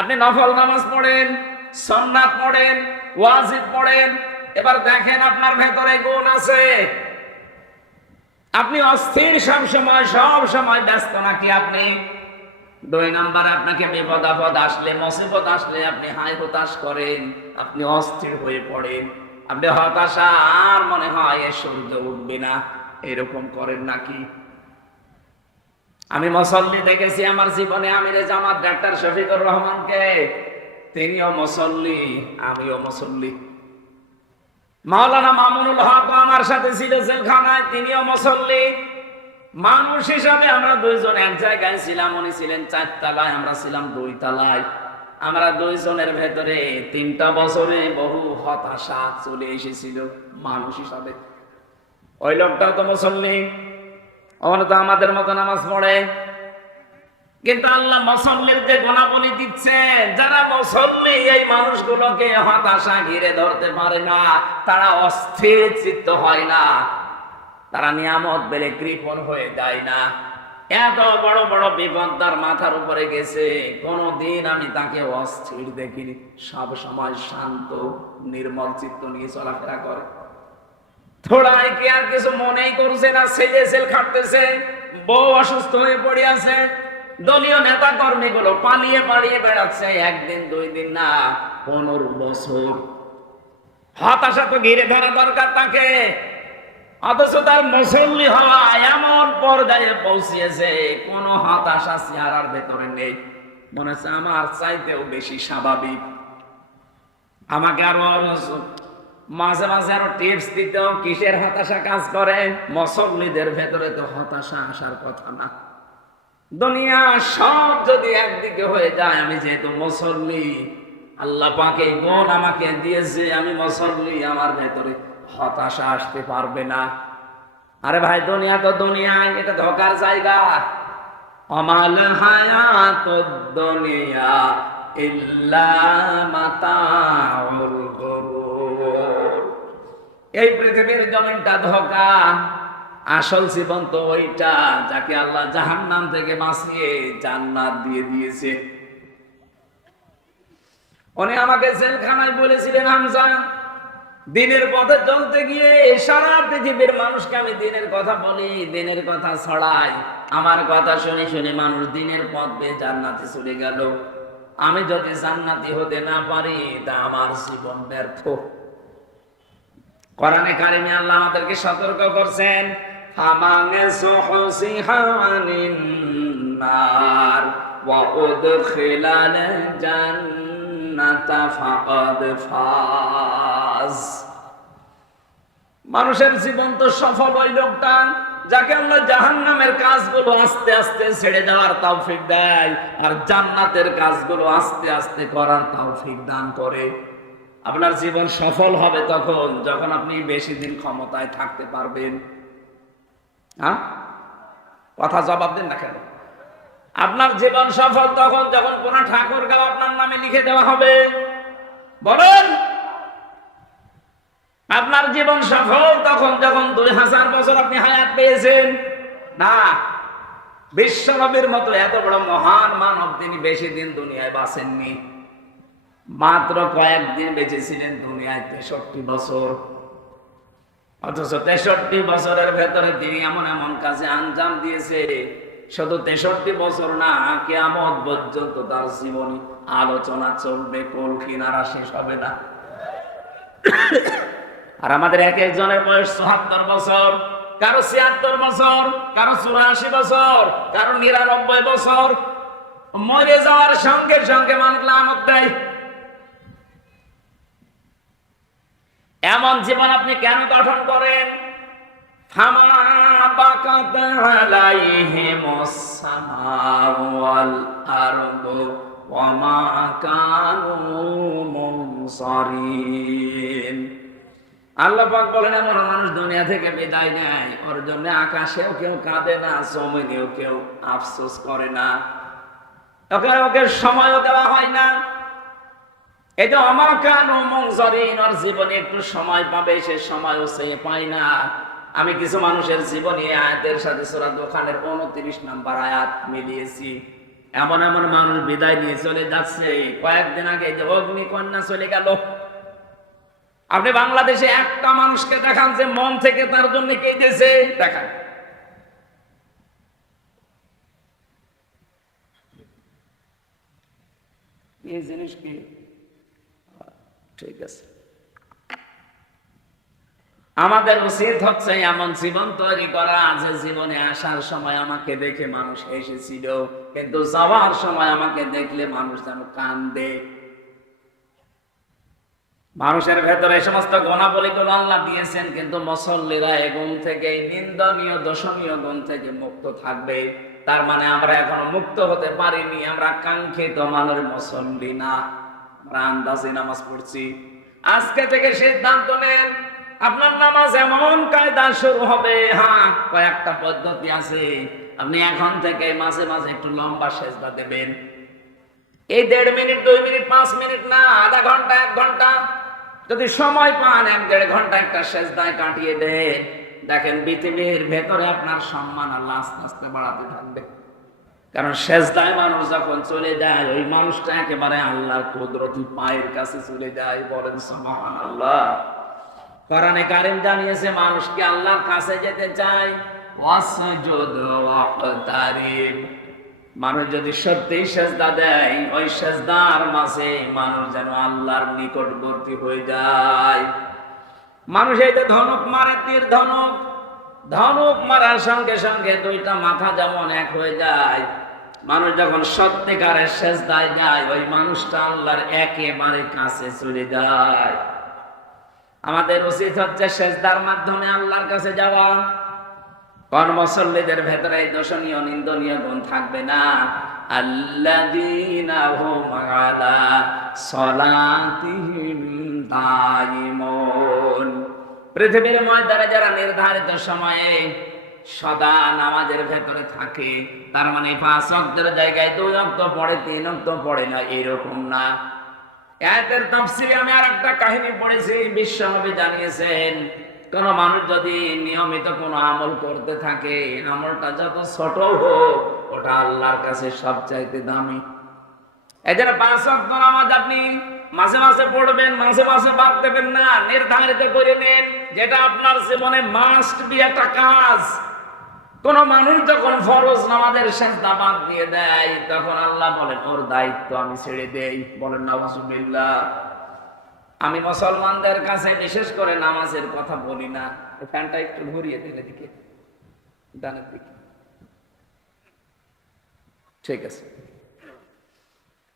আপনি নফল নামাজ পড়েন, সুন্নাত পড়েন, ওয়াজিব পড়েন। এবার দেখেন আপনার ভেতরে গুণ আছে। আপনি অস্থির সব সময় ব্যস্ত নাকি আপনি? 2 নম্বরে আপনাকে বিপদ আপদ আসলে, মুসিবত আসলে আপনি হায় হতাশ করেন, আপনি অস্থির হয়ে পড়েন, আপনি হতাশা আর মনে হয় এ সূর্য উঠবে না, এরকম করেন নাকি? আমি মুসল্লি দেখেছি আমার জীবনে, আমিরে জামাত ডাক্তার শফিকুর রহমানকে, তিনিও মুসল্লি, আমিও মুসল্লি। মাওলানা মামুনুল হক আমার সাথে ছিল জেলখানায়, তিনিও মুসল্লি। মানুষ হিসাবে আমরা দুইজন এক জায়গায় ছিলাম, উনি ছিলেন 4 তলায়, আমরা ছিলাম 2 তলায়। আমরা দুইজনের ভেতরে 3টা বছরে বহু হতাশা চলে এসেছিল মানুষ হিসাবে। ওই লোকটাও তো মুসল্লি, ওখানে তো আমাদের মতো নামাজ পড়ে, কিন্তু আল্লাহ মুসল্লির যে গুণাবলী দিচ্ছে, যারা মুসল্লি এই মানুষগুলোকে হতাশা ঘিরে ধরতে পারে না, তারা অস্থির চিত্ত হয় না, তারা নিয়ামত পেলে কৃপণ হয়ে যায় না। এত বড় বড় বিপদ তার মাথার উপরে গেছে, কোনদিন আমি তাকে অস্থির দেখিনি, সব সময় শান্ত নির্মল চিত্ত নিয়ে চলাফেরা করে। থোড়াই কি আর কিছু মনেই করছে না, সেল খাটতেছে, বউ অসুস্থ হয়ে পড়ে আছে, দলীয় নেতা কর্মী গুলো পালিয়ে বেড়াচ্ছে, 1 দিন 2 দিন না, 15 বছর। হতাশা তো ঘিরে ধরা দরকার তাকে, অথচ তার মুসল্লি হওয়া এমন পর্যায়ে পৌঁছিয়েছে, কোন হতাশা চেহারার ভেতরে নেই, মনে হচ্ছে আমার চাইতেও বেশি স্বাভাবিক। আমাকে আরো মাঝে মাঝে আরো টিপস দিত, কিসের হতাশা কাজ করে। মুসল্লিদের ভেতরে তো হতাশা আসার কথা না। দুনিয়া সব যদি একদিকে হয়ে যায়, আমি যেহেতু মুসল্লি, আল্লাহ পাক এই গুণ আমাকে দিয়েছে, আমি মুসল্লি, আমার ভেতরে হতাশা আসতে পারবে না। আরে ভাই, দুনিয়া তো দুনিয়া, এটা ধোকার জায়গা। আমাল হায়াতুদ দুনিয়া ইল্লা মাতাউল গুরুর। এই পৃথিবীর জমিনটা ধোকা, আসল জীবন তো ওইটা যাকে আল্লাহ জাহান্নাম থেকে বাঁচিয়ে জান্নাত দিয়ে দিয়েছে। উনি আমাকে জেলখানায় বলেছিলেন, হামজা, দিনের পথে চলতে গিয়ে সারা পৃথিবীর মানুষকে আমি দিনের কথা বলি, দিনের কথা ছড়াই, আমার কথা শুনে শুনে মানুষ দিনের পথ পেয়ে জান্নাতে চলে গেল। আমি যদি জান্নাতি হতে না পারি, তা আমার জীবন ব্যর্থ। কোরআনে কারিমে আল্লাহ আমাদেরকে সতর্ক করছেন, ফামানে সুহসিহানিন নার ওয়া উদখিলাল জান্নাতা ফাকাদ ফাজ। মানুষের জীবন তো সফল ওই লোকটা যাকে আল্লাহ জাহান্নামের কাজগুলো আস্তে আস্তে ছেড়ে দেওয়ার তৌফিক দেয়, আর জান্নাতের কাজগুলো আস্তে আস্তে করার তৌফিক দান করে। আপনার জীবন সফল হবে তখন যখন আপনি বেশি দিন ক্ষমতায় থাকতে পারবেন। হ্যাঁ, কথা জবাব দেন না কেন? আপনার জীবন সফল তখন যখন কোন ঠাকুরগাঁও আপনার নামে লিখে দেওয়া হবে। বলেন, আপনার জীবন সফল তখন যখন 2000 বছর আপনি হায়াত পেয়েছেন। না, বিশ্বনবীর মতো এত বড় মহান মানব, তিনি বেশি দিন দুনিয়ায় বাঁচেননি, মাত্র কয়েকদিন বেঁচেছিলেন দুনিয়ায় 63 বছর। অথচ 63 বছরের ভেতরে তিনি এমন এমন কাজে আঞ্জাম দিয়েছে, শুধু 63 বছর না, কিয়ামত পর্যন্ত তার জীবনী আলোচনা চলবে, কোল কিনারা শেষ হবে না। আর আমাদের এক একজনের বয়স 74 বছর, কারো 76 বছর, কারো 84 বছর, কারো 99 বছর। মরে যাওয়ার সঙ্গে সঙ্গে মানুষ লানত দেয়। এমন জীবন আপনি কেন গঠন করেন? ফামা বাকাত আলাইহিমুস সামাউ ওয়াল আরদু ওয়া মা কানু মুনসারিন। আল্লাহ পাক বলেন, এমন মানুষ দুনিয়া থেকে বিদায় নেয়, ওর জন্য আকাশেও কেউ কাঁদে না, জমিনেও কেউ আফসোস করে না, ওকে সময়ও দেওয়া হয় না। এই যে অমাকানো মংজরিন, ওর জীবনে একটু সময় পাবে, সে সময়ও সে পায় না। আমি কিছু মানুষের জীবনী আয়াতের সাথে সূরা দোকানের 29 নম্বর আয়াত মিলিয়েছি। এমন এমন মানুষ বিদায় নিয়ে চলে যাচ্ছে। কয়েকদিন আগে যে অগ্নিকন্যা চলে গেল, আপনি বাংলাদেশে একটা মানুষকে দেখান যে মন থেকে তার জন্য কেঁদেছে, দেখান। এই জিনিস কি ঠিক আছে? আমাদের উচিত হচ্ছে এমন জীবন তৈরি করা যে জীবনে আসার সময় আমাকে দেখে মানুষ এসেছিল, কিন্তু যাওয়ার সময় আমাকে দেখলে মানুষ যেন কান্দে। মানুষের ভেতরে এই সমস্ত গুণাবলীগুলো আল্লাহ দিয়েছেন, কিন্তু মুসল্লিরা এই গুণ থেকে, নিন্দনীয় দোষণীয় গুণ থেকে মুক্ত থাকবে। তার মানে আমরা এখনো মুক্ত হতে পারিনি, আমরা কাঙ্ক্ষিত মানের মুসল্লি না, আমরা আন্দাজে নামাজ পড়ছি। আজকে থেকে সিদ্ধান্ত নেন, আপনার নামাজ এমন কায়দা শুরু হবে। হ্যাঁ, কয়েকটা পদ্ধতি আছে। আপনি এখন থেকে মাঝে মাঝে একটু লম্বা সেজদা দেবেন। এই 1.5 মিনিট, 2 মিনিট, 5 মিনিট না, আধা ঘন্টা, 1 ঘন্টা যদি সময় পান, 1-1.5 ঘন্টা একটা সেজদায় কাটিয়ে দেন, দেখেন পৃথিবীর ভেতরে আপনার সম্মান আল্লাহ আস্তে আস্তে বাড়াতে থাকবে। কারণ সেজদায় মানুষ যখন চলে যায়, ওই মানুষটা একেবারে আল্লাহর কুদরতি পায়ের কাছে চলে যায়। বলেন সুবহানাল্লাহ। কোরআনে কারীম জানিয়েছে, মানুষকে আল্লাহর কাছে যেতে চায়, ওয়াসজুদ ওয়াকতারিব। মানুষ যদি সত্যিই সেজদা দেয়, ওই সেজদার মাঝে মানুষ যেন আল্লাহর নিকটবর্তী হয়ে যায়। মানুষ এই যে ধনুক মারে, তীর ধনুক, ধনুক মারার সঙ্গে সঙ্গে দুইটা মাথা যেমন এক হয়ে যায়। মানুষ যখন সত্যিকারের সেজদায় যায়, ওই মানুষটা আল্লাহর একেবারে কাছে চলে যায়। আমাদের উচিত হচ্ছে সেজদার মাধ্যমে আল্লাহর কাছে যাওয়া। কোন মুসল্লিদের ভেতরে দোষণীয় নিন্দনীয় গুণ থাকবে না? আল্লাযীনা হুম আলা সলাতিহিম দায়িমুন। পৃথিবীর ময়দানে যারা নির্ধারিত সময়ে সদা নামাজের ভেতরে থাকে, তার মানে 5 ওয়াক্তের জায়গায় 2 ওয়াক্ত পড়ে, 3 ওয়াক্ত পড়ে না, এরকম না। আয়াতের তাফসীরে আমি আরেকটা কাহিনী পড়েছি। বিশ্বনবী জানিয়েছেন, কোন মানুষ যদি নিয়মিত কোন আমল করতে থাকে, আমলটা যত ছোট হোক, ওটা আল্লাহর কাছে সবচাইতে দামি। এই জন্য 5 ওয়াক্ত নামাজ আপনি মাঝে মাঝে পড়বেন, মাঝে মাঝে বাদ দেবেন না, নির্ধারিত করে নেন, যেটা আপনার জীবনে মাস্ট বি একটা কাজ। কোন মানুষ যখন ফরজ নামাজের সিজদা বাদ দিয়ে দেয়, তখন আল্লাহ বলেন, ওর দায়িত্ব আমি ছেড়ে দেই। বলেন নাউজুবিল্লাহ। আমি মুসলমানদের কাছে বিশেষ করে নামাজের কথা বলি না। ফ্যানটা একটু ঘুরিয়ে দিন এদিকে, ডানের দিকে। ঠিক আছে।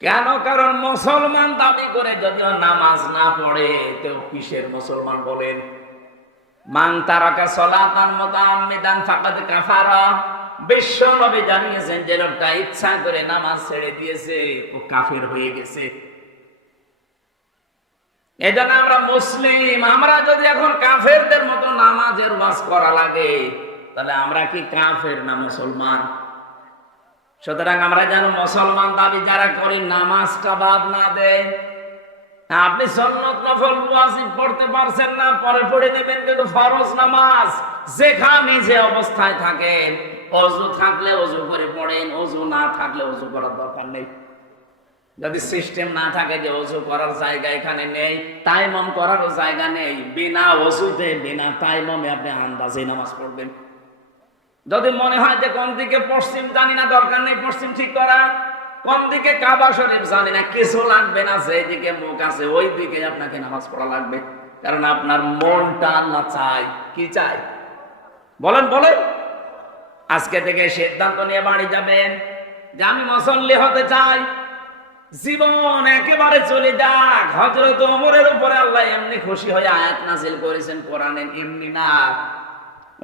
কেন? কারণ মুসলমান দাবি করে যদিও নামাজ না পড়ে, তো কিসের মুসলমান বলেন? মান তারাকা সালাতান মুতাআম্মিদান ফাকাদ কাফারা। বিশ্ব নবী জানিয়েছেন, যে লোকটা ইচ্ছা করে নামাজ ছেড়ে দিয়েছে, ও কাফের হয়ে গেছে। এজন্য আমরা মুসলিম, আমরা যদি এখন কাফেরদের মতো নামাজের ওয়াজ করা লাগে, তাহলে আমরা কি কাফের না মুসলমান? সুতরাং আমরা যেন মুসলমান দাবি যারা করি, নামাজটা বাদ না দেয়। আপনি সুন্নত নফল ওয়াজিব পড়তে পারছেন না, পরে পড়ে নেবেন, কিন্তু ফরজ নামাজ যেখানে যে অবস্থায় থাকেন, ওযু থাকলে ওযু করে পড়েন, ওযু না থাকলে ওযু করার দরকার নেই। যদি সিস্টেম না থাকে যে ওযু করার জায়গা এখানে নেই, তায়াম্মুম করারও জায়গা নেই, বিনা ওযুতে বিনা তায়াম্মুমে আপনি আন্দাজে নামাজ পড়বেন। যদি মনে হয় যে কোন দিকে পশ্চিম জানি না, দরকার নেই পশ্চিম ঠিক করা, কোন দিকে কাবা শরীফ জানি না, কিছু লাগবে না, যেদিকে মুখ আছে ওই দিকে আপনাকে নামাজ পড়া লাগবে। কারণ আপনার মনটা আল্লাহ চাই। কি চাই বলেন? বলেন। আজকে থেকে সিদ্ধান্ত নিয়ে বাড়ি যাবেন যে আমি মুসল্লি হতে চাই। জীবন একেবারে চলে যাক। হযরত ওমরের উপরে আল্লাহ এমনি খুশি হয়ে আয়াত নাযিল করেছেন কোরআনে, এমনি না।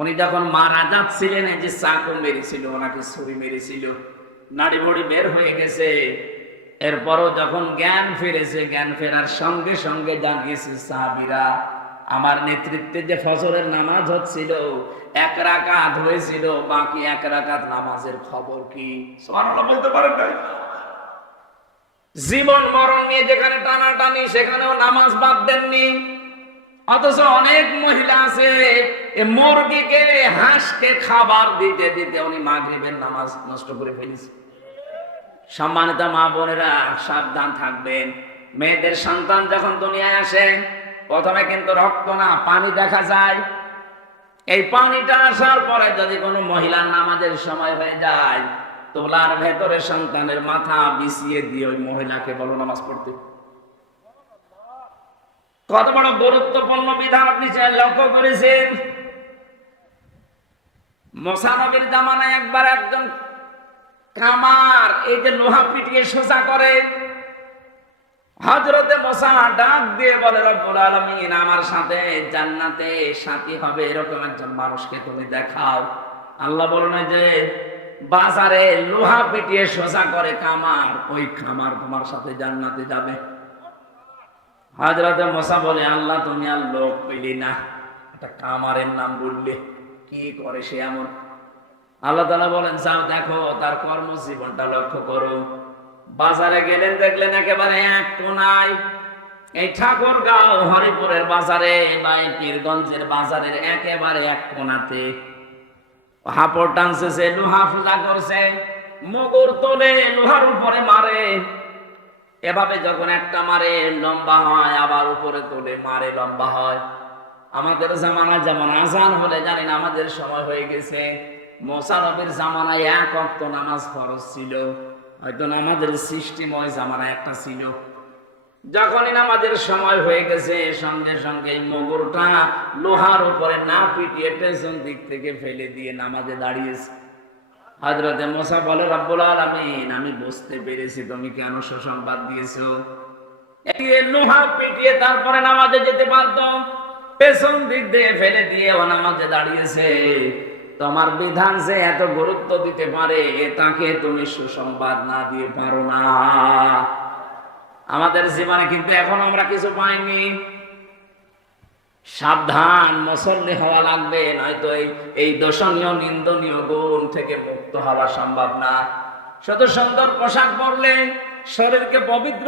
উনি যখন মারা যাচ্ছিলেন, এই যে চাকু মেরেছিল, ওনাকে ছুরি মেরেছিল, নাড়ি ভড়ি বের হয়ে গেছে। এরপরও যখন জ্ঞান ফিরেছে, জ্ঞান ফেরার সঙ্গে সঙ্গে জানিয়েছে সাহাবীরা, আমার নেতৃত্বে যে ফজরের নামাজ হচ্ছিল, 1 রাকাত হয়েছিল, বাকি 1 রাকাত নামাজের খবর কি? সুবহানাল্লাহ বলতে পারেন না? জীবন মরণ নিয়ে যেখানে টানাটানি, সেখানেও নামাজ বাদ দেননি। অথচ অনেক মহিলা আছে মুরগিকে হাঁসকে খাবার দিতে দিতে উনি মাগরিবের নামাজ নষ্ট করে ফেলেছে। সম্মানিত মা বোনেরা, সাবধান থাকবেন। মেয়েদের সন্তান যখন দুনিয়ায় আসে, প্রথমে কিন্তু রক্ত না, পানি দেখা যায়। এই পানিটা আসার পরে যদি কোনো মহিলার নামাজের সময় হয়ে যায়, তোলার ভেতরে সন্তানের মাথা বিছিয়ে দিয়ে ওই মহিলাকে বলো নামাজ পড়তে। কত বড় গুরুত্বপূর্ণ বিধান আপনি লক্ষ্য করেছেন। মুসা নবীর জামানায় একবার একজন কামার এই যে লোহা পিটিয়ে সোজা করে, হযরতে মুসা ডাক দিয়ে বলে, রব্বুল আলামিন আমার সাথে জান্নাতে সাথী হবে এরকম একজন মানুষকে তুমি দেখাও। আল্লাহ বলেন যে বাজারে লোহা পিটিয়ে সোজা করে কামার, ওই কামার তোমার সাথে জান্নাতে যাবে। হযরতে মুসা বলে, আল্লাহ তুমি আর লোক পেলি না, একটা কামারের নাম বললে, কি করে সে এমন? আল্লাহ তাআলা বলেন, যাও দেখো তার কর্মজীবনটা লক্ষ্য করো। বাজারে গেলেন, দেখলেন একেবারে এক কোনায় এই ঠাকুরগাঁও হরিপুরের বাজারে বা পীরগঞ্জের বাজারের একেবারে এক কোনাতে হাপড় টানছে, সে লোহা পূজা করছে, মুগুর তোলে লোহার উপরে মারে। এভাবে যখন একটা মারে লম্বা হয়, আবার উপরে তোলে মারে লম্বা হয়। আমাদের জামানায় যেমন আজান হলে জানেন আমাদের সময় হয়ে গেছে, মুসা নবীর জামানায় এক ওয়াক্ত নামাজ ফরজ ছিল। হয়তো নামাজের সৃষ্টিময় জামানায় একটা ছিল। যখনই নামাজের সময় হয়ে গেছে, সঙ্গে সঙ্গে এই মুগুরটা লোহার উপরে না পিটিয়ে পেছন দিক থেকে ফেলে দিয়ে নামাজে দাঁড়িয়েছে। হযরতে মুসা বলে, রব্বুল আলামিন আমি বুঝতে পেরেছি তুমি কেন সুসংবাদ দিয়েছো। লোহা পিটিয়ে তারপরে নামাজে যেতে পারতো, পেছন দিক দিয়ে ফেলে দিয়ে ও নামাজে দাঁড়িয়েছে। তোমার বিধান যে এত গুরুত্ব দিতে পারে, তাকে তুমি সুসংবাদ না দিয়ে পারো না। আমাদের জীবনে কিন্তু এখন আমরা কিছু পাইনি। সাবধান, মুসল্লি হওয়া লাগবে, নয়তো এই দোষণীয় নিন্দনীয় গুণ থেকে মুক্ত হওয়া সম্ভব না। শুধু সুন্দর পোশাক পরলে, শরীরকে পবিত্র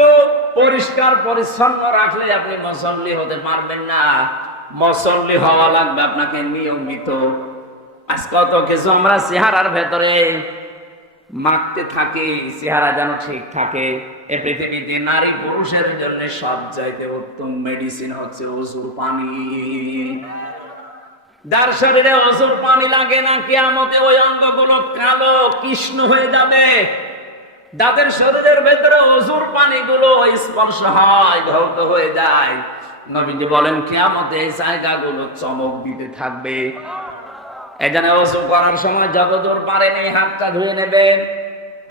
পরিষ্কার পরিচ্ছন্ন রাখলে আপনি মুসল্লি হতে পারবেন না। মুসল্লি হওয়া লাগবে আপনাকে নিয়মিত। আজ কত কিছু আমরা চেহারার ভেতরে মাখতে থাকি, চেহারা যেন ঠিক থাকে। এই পৃথিবীতে নারী পুরুষের জন্য সবচাইতে উত্তম মেডিসিন হচ্ছে অজুর পানি। যার শরীরে অজুর পানি লাগে না, কিয়ামতে ওই অঙ্গগুলো কালো কৃষ্ণ হয়ে যাবে। যাদের শরীরের ভেতরে অজুর পানিগুলো স্পর্শ হয়, ধৌত হয়ে যায়, নবীজি বলেন কিয়ামতে এই জায়গাগুলো চমক দিতে থাকবে। এখানে ওযু করার সময় যতদূর পারেন এই হাতটা ধুয়ে নেবেন।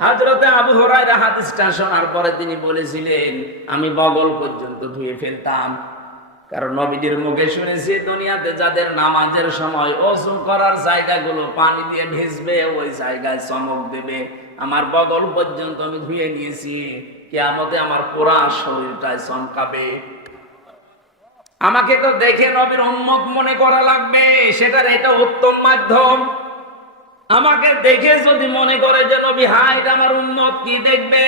হযরতে আবু হুরায়রা হাদিসটা শোনার পরে তিনি বলেছিলেন, আমি বগল পর্যন্ত ধুয়ে ফেলতাম। কারণ নবীজির মুখে শুনেছি, দুনিয়াতে যাদের নামাজের সময় ওযু করার জায়গাগুলো পানি দিয়ে ভিজবে, ওই জায়গায় চমক দেবে। আমার বগল পর্যন্ত আমি ধুয়ে নিয়েছি, কিয়ামতে আমার পুরা শরীরটায় চমকাবে। আমাকে তো দেখে নবীর উম্মত মনে করা লাগবে, সেটার এটা উত্তম মাধ্যম। আমাকে দেখে যদি মনে করে যে নবী হায় এটা আমার উম্মত, কি দেখবে?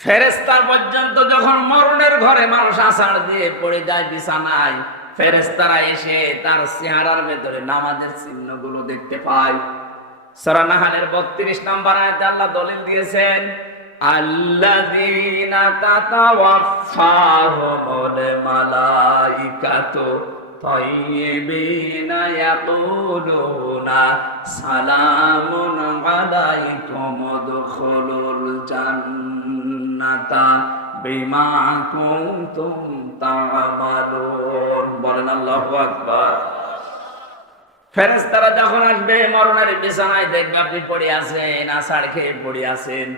ফেরেশতা পর্যন্ত যখন মরণের ঘরে মানুষ আছাড় দিয়ে পড়ে যায় বিছানায়, ফেরেশতারা এসে তার চেহারার ভেতরে নামাজের চিহ্নগুলো দেখতে পায়। সূরা নাহলের 32 নম্বর আয়াতে আল্লাহ দলিল দিয়েছেন, আল্লাযীনা তাতাওয়াফাহুমুল মালাইকাতু তাইয়্যিবিনা ইয়াকুলুনা সালামুন আলাইকুম উদখুলুল জান্নাতা বিমা কুনতুম তা'মালুন। বলেন আল্লাহু আকবার। ফেরেশতারা যখন আসবে মরণের বিছানায়, দেখবে আপনি পড়ে আছেন, আছাড় খেয়ে পড়ে আছেন।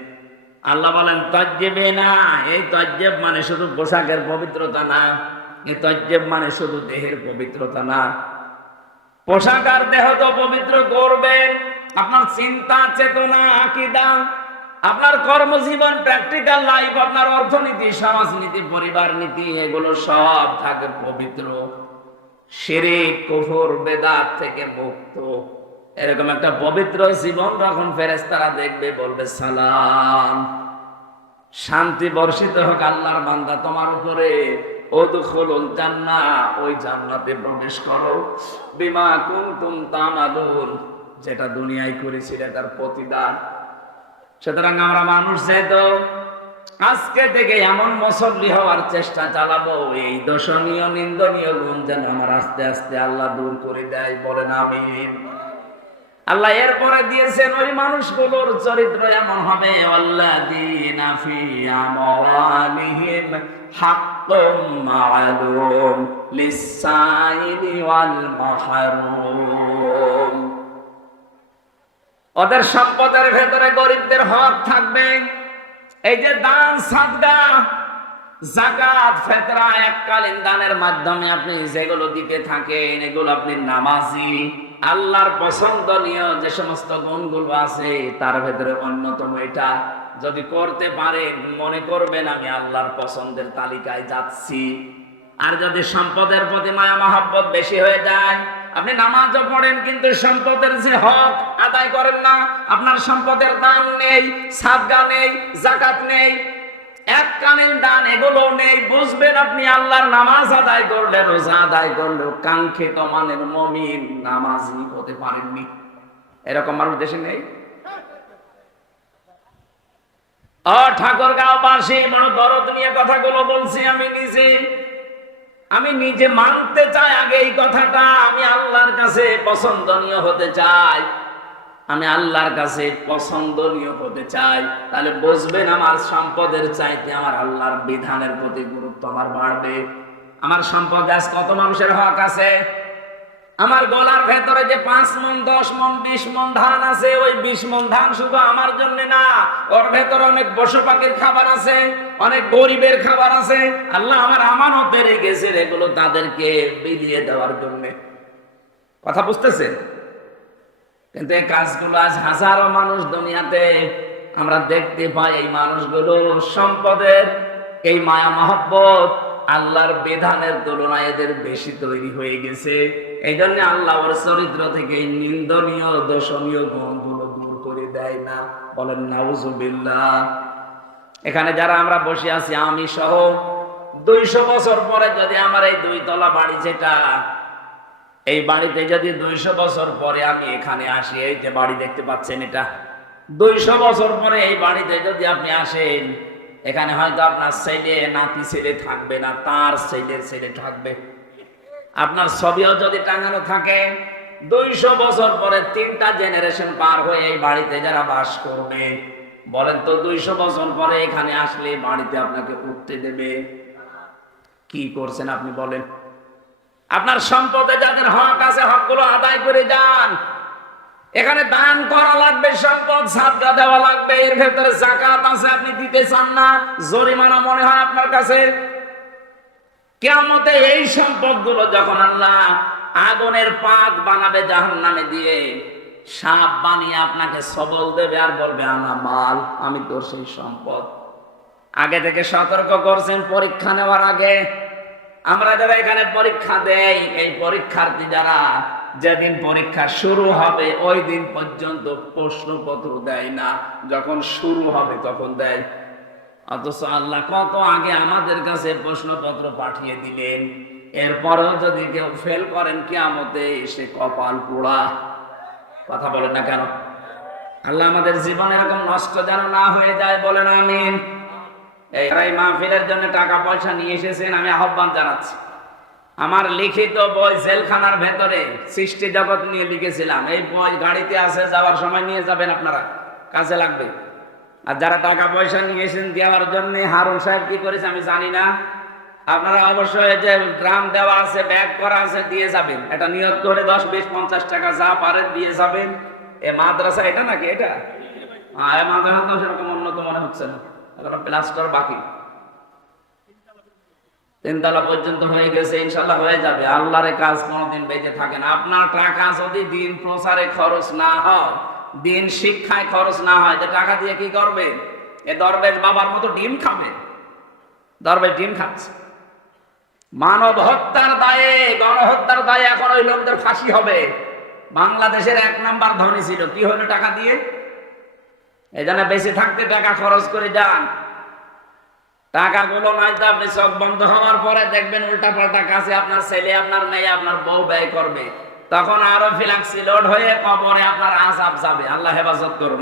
আল্লাহ বলেন তাজ্জিবিনা, এই তাজ্জিব মানে শুধু পোশাকের পবিত্রতা না, এই তাজ্জিব মানে শুধু দেহের পবিত্রতা না। পোশাক আর দেহ তো পবিত্র করবেন, আপনার চিন্তা চেতনা আকীদা, আপনার কর্মজীবন, প্র্যাকটিক্যাল লাইফ, আপনার অর্থনীতি, সমাজনীতি, পরিবার নীতি, এগুলো সব থাকে পবিত্র, শিরক কুফর বেদাত থেকে মুক্ত। এরকম একটা পবিত্র জীবন যখন ফেরেশতারা দেখবে, বলবে সালাম। শান্তি বর্ষিত হোক আল্লাহর বান্দা তোমার উপরে। উদখুলুল জান্নাহ, ওই জান্নাতে প্রবেশ করো। বিমা কুনতুম তামালুন, যেটা দুনিয়ায় করেছিলে তার প্রতিদান। সুতরাং আমরা মানুষ যেহেতু আজকে থেকে এমন মুসল্লি হওয়ার চেষ্টা চালাবো, এই দোষণীয় নিন্দনীয় গুণ যেন আমার আস্তে আস্তে আল্লাহ দূর করে দেয়। বলেন আমিন। আল্লাহ এরপরে দিয়েছেন ওই মানুষগুলোর চরিত্র এমন হবে, আল্লাযীনা ফী আমওয়ালিহিম হাক্কুম মা'লুম লিস-সাইলি ওয়াল মাহরুম। ওদের সম্পদের ভেতরে গরিবদের হক থাকবে। এই যে দান, সাদকা, যাকাত, ফিতরা, এককালীন দানের মাধ্যমে আপনি যেগুলো দিতে থাকেন, এগুলো আপনি নামাজি, আল্লাহর পছন্দনীয় যে সমস্ত গুণগুলো আছে তার ভেতরে অন্যতম এটা। যদি করতে পারেন মনে করবেন আমি আল্লাহর পছন্দের তালিকায় যাচ্ছি। আর যদি সম্পদের প্রতি মায়া মহব্বত বেশি হয়ে যায়, আপনি নামাজও পড়েন কিন্তু সম্পদের যে হক আদায় করেন না, আপনার সম্পদের দান নেই, সাদকা নেই, যাকাত নেই, এককালীন দান এগুলো নেই, বুঝবেন আপনি আল্লাহর নামাজ আদায় করলে, রোজা আদায় করলে কাঙ্ক্ষিত মানের মুমিন নামাজি হতে পারেননি। এরকম মানুষ দেশে নেই। ঠাকুরগাঁওবাসী বড় দরদ নিয়ে কথাগুলো বলছি। আমি নিজে মানতে চাই আগে এই কথাটা। আমি আল্লাহর কাছে পছন্দনীয় হতে চাই, আমি আল্লাহর কাছে পছন্দনীয় হতে চাই। তাহলে বুঝবেন আমার সম্পদের চাইতে আমার আল্লাহর বিধানের প্রতি গুরুত্ব আমার বাড়বে। আমার সম্পদে আজ কত মানুষের হক আছে? আমার গলার ভেতরে যে 5 মণ, 10 মণ, 20 মণ ধান আছে, ওই 20 মণ ধান শুধু আমার জন্য না, ওর ভেতরে অনেক পশু পাখির খাবার আছে, অনেক গরিবের খাবার আছে। আল্লাহ আমার আমানতে রেখেছে, এগুলো তাদেরকে বিলিয়ে দেওয়ার জন্য। কথা বুঝতেছেন? কিন্তু এই কাজগুলো আজ হাজারো মানুষ দুনিয়াতে আমরা দেখতে পাই। এই মানুষগুলো সম্পদের এই মায়া মহব্বত আল্লাহর বিধানের তুলনায় এদের বেশি তৈরি হয়ে গেছে। এই জন্য আল্লাহ ওর চরিত্র থেকে নিন্দনীয় দোষণীয় গুণগুলো দূর করে দেয় না। বলেন নাউজুবিল্লাহ। এখানে যারা আমরা বসে আছি, আমি সহ, 200 বছর পরে যদি আমার এই 2 তলা বাড়ি, যেটা এই বাড়িতে যদি 200 বছর পরে আমি এখানে আসি, এই যে বাড়ি দেখতে পাচ্ছেন, এটা 200 বছর পরে এই বাড়িতে যদি আপনি আসেন, এখানে হয়তো আপনার ছেলে নাতি ছেলে থাকবে না, তার ছেলের ছেলে থাকবে। আপনার ছবিও যদি টাঙানো থাকে, 200 বছর পরে 3টা জেনারেশন পার হয়ে এই বাড়িতে যারা বাস করবে, বলেন তো 200 বছর পরে এখানে আসলে বাড়িতে আপনাকে উঠতে দেবে? কি করছেন আপনি বলেন? আপনার সম্পদে যাদের হক আছে, হকগুলো আদায় করে যান। এখানে দান করা লাগবে, সম্পদ সাদকা দেওয়া লাগবে, এর ভেতরে যাকাত আছে, আপনি দিতে চান না, জরিমানা মনে হয় আপনার কাছে। কিয়ামতে এই সম্পদগুলো যখন আল্লাহ আগুনের পাত বানাবে জাহান্নামে দিয়ে, সাপ বানিয়ে আপনাকে সবল দেবে আর বলবে আনা মাল, আমি তোর সেই সম্পদ। আগে থেকে সতর্ক করছেন পরীক্ষা নেওয়ার আগে। আমরা যারা এখানে পরীক্ষা দেই, এই পরীক্ষার্থী যারা, যেদিন পরীক্ষা শুরু হবে ওই দিন পর্যন্ত প্রশ্নপত্র দেয় না, যখন শুরু হবে তখন দেয়। অথচ আল্লাহ কত আগে আমাদের কাছে প্রশ্নপত্র পাঠিয়ে দিলেন। এরপরেও যদি কেউ ফেল করেন, কিয়ামতে সে কপাল পোড়া। কথা বলেন না কেন? আল্লাহ আমাদের জীবন এরকম নষ্ট যেন না হয়ে যায়। বলেন আমিন। এই মাহফিলের জন্য টাকা পয়সা নিয়ে এসেছেন, আমি আহ্বান জানাচ্ছি। আমার লিখিত বই জেলখানার ভেতরে সৃষ্টি জগৎ নিয়ে লিখেছিলাম, এই বই গাড়িতে আছে, যাওয়ার সময় নিয়ে যাবেন, আপনারা কাজে লাগবে। আর যারা টাকা পয়সা নিয়ে এসেছেন দেওয়ার জন্য, হারুন সাহেব কি করেছে আমি জানি না, আপনারা অবশ্যই যে ড্রাম দেওয়া আছে, ব্যাগ করা আছে, দিয়ে যাবেন। এটা নিয়ত করে 10, 20, 50 টাকা যা পারেন দিয়ে যাবেন। এ মাদ্রাসা এটা নাকি? এটা মাদ্রাসা তো সেরকম উন্নত মনে হচ্ছে না, এখন প্লাস্টার বাকি। 3 তলা পর্যন্ত হয়ে গেছে, ইনশাল্লাহ হয়ে যাবে। আল্লাহর কাজ কোনোদিন বেঁচে থাকে না। আপনার টাকা যদি দিন প্রচারে খরচ না হয়, দিন শিক্ষায় খরচ না হয়, যে টাকা দিয়ে কি করবে? এ দরবেশ বাবার মতো ডিম খাবে। দরবেশ ডিম খাচ্ছে। মানব হত্যার দায়ে, গণহত্যার দায়ে এখন ওই লোকদের ফাঁসি হবে। বাংলাদেশের 1 নাম্বার ধনী ছিল, কি হলো? টাকা দিয়ে। এই জন্য বেঁচে থাকতে টাকা খরচ করে যান। টাকাগুলো নয়তো আপনি চোখ বন্ধ হওয়ার পরে দেখবেন উল্টা পাল্টা কাছে আপনার ছেলে, আপনার মেয়ে, আপনার বউ ব্যয় করবে, তখন আরো ফিলাক্সি লোড হয়ে কবরে আপনার আযাব যাবে। আল্লাহ হেফাজত করুন।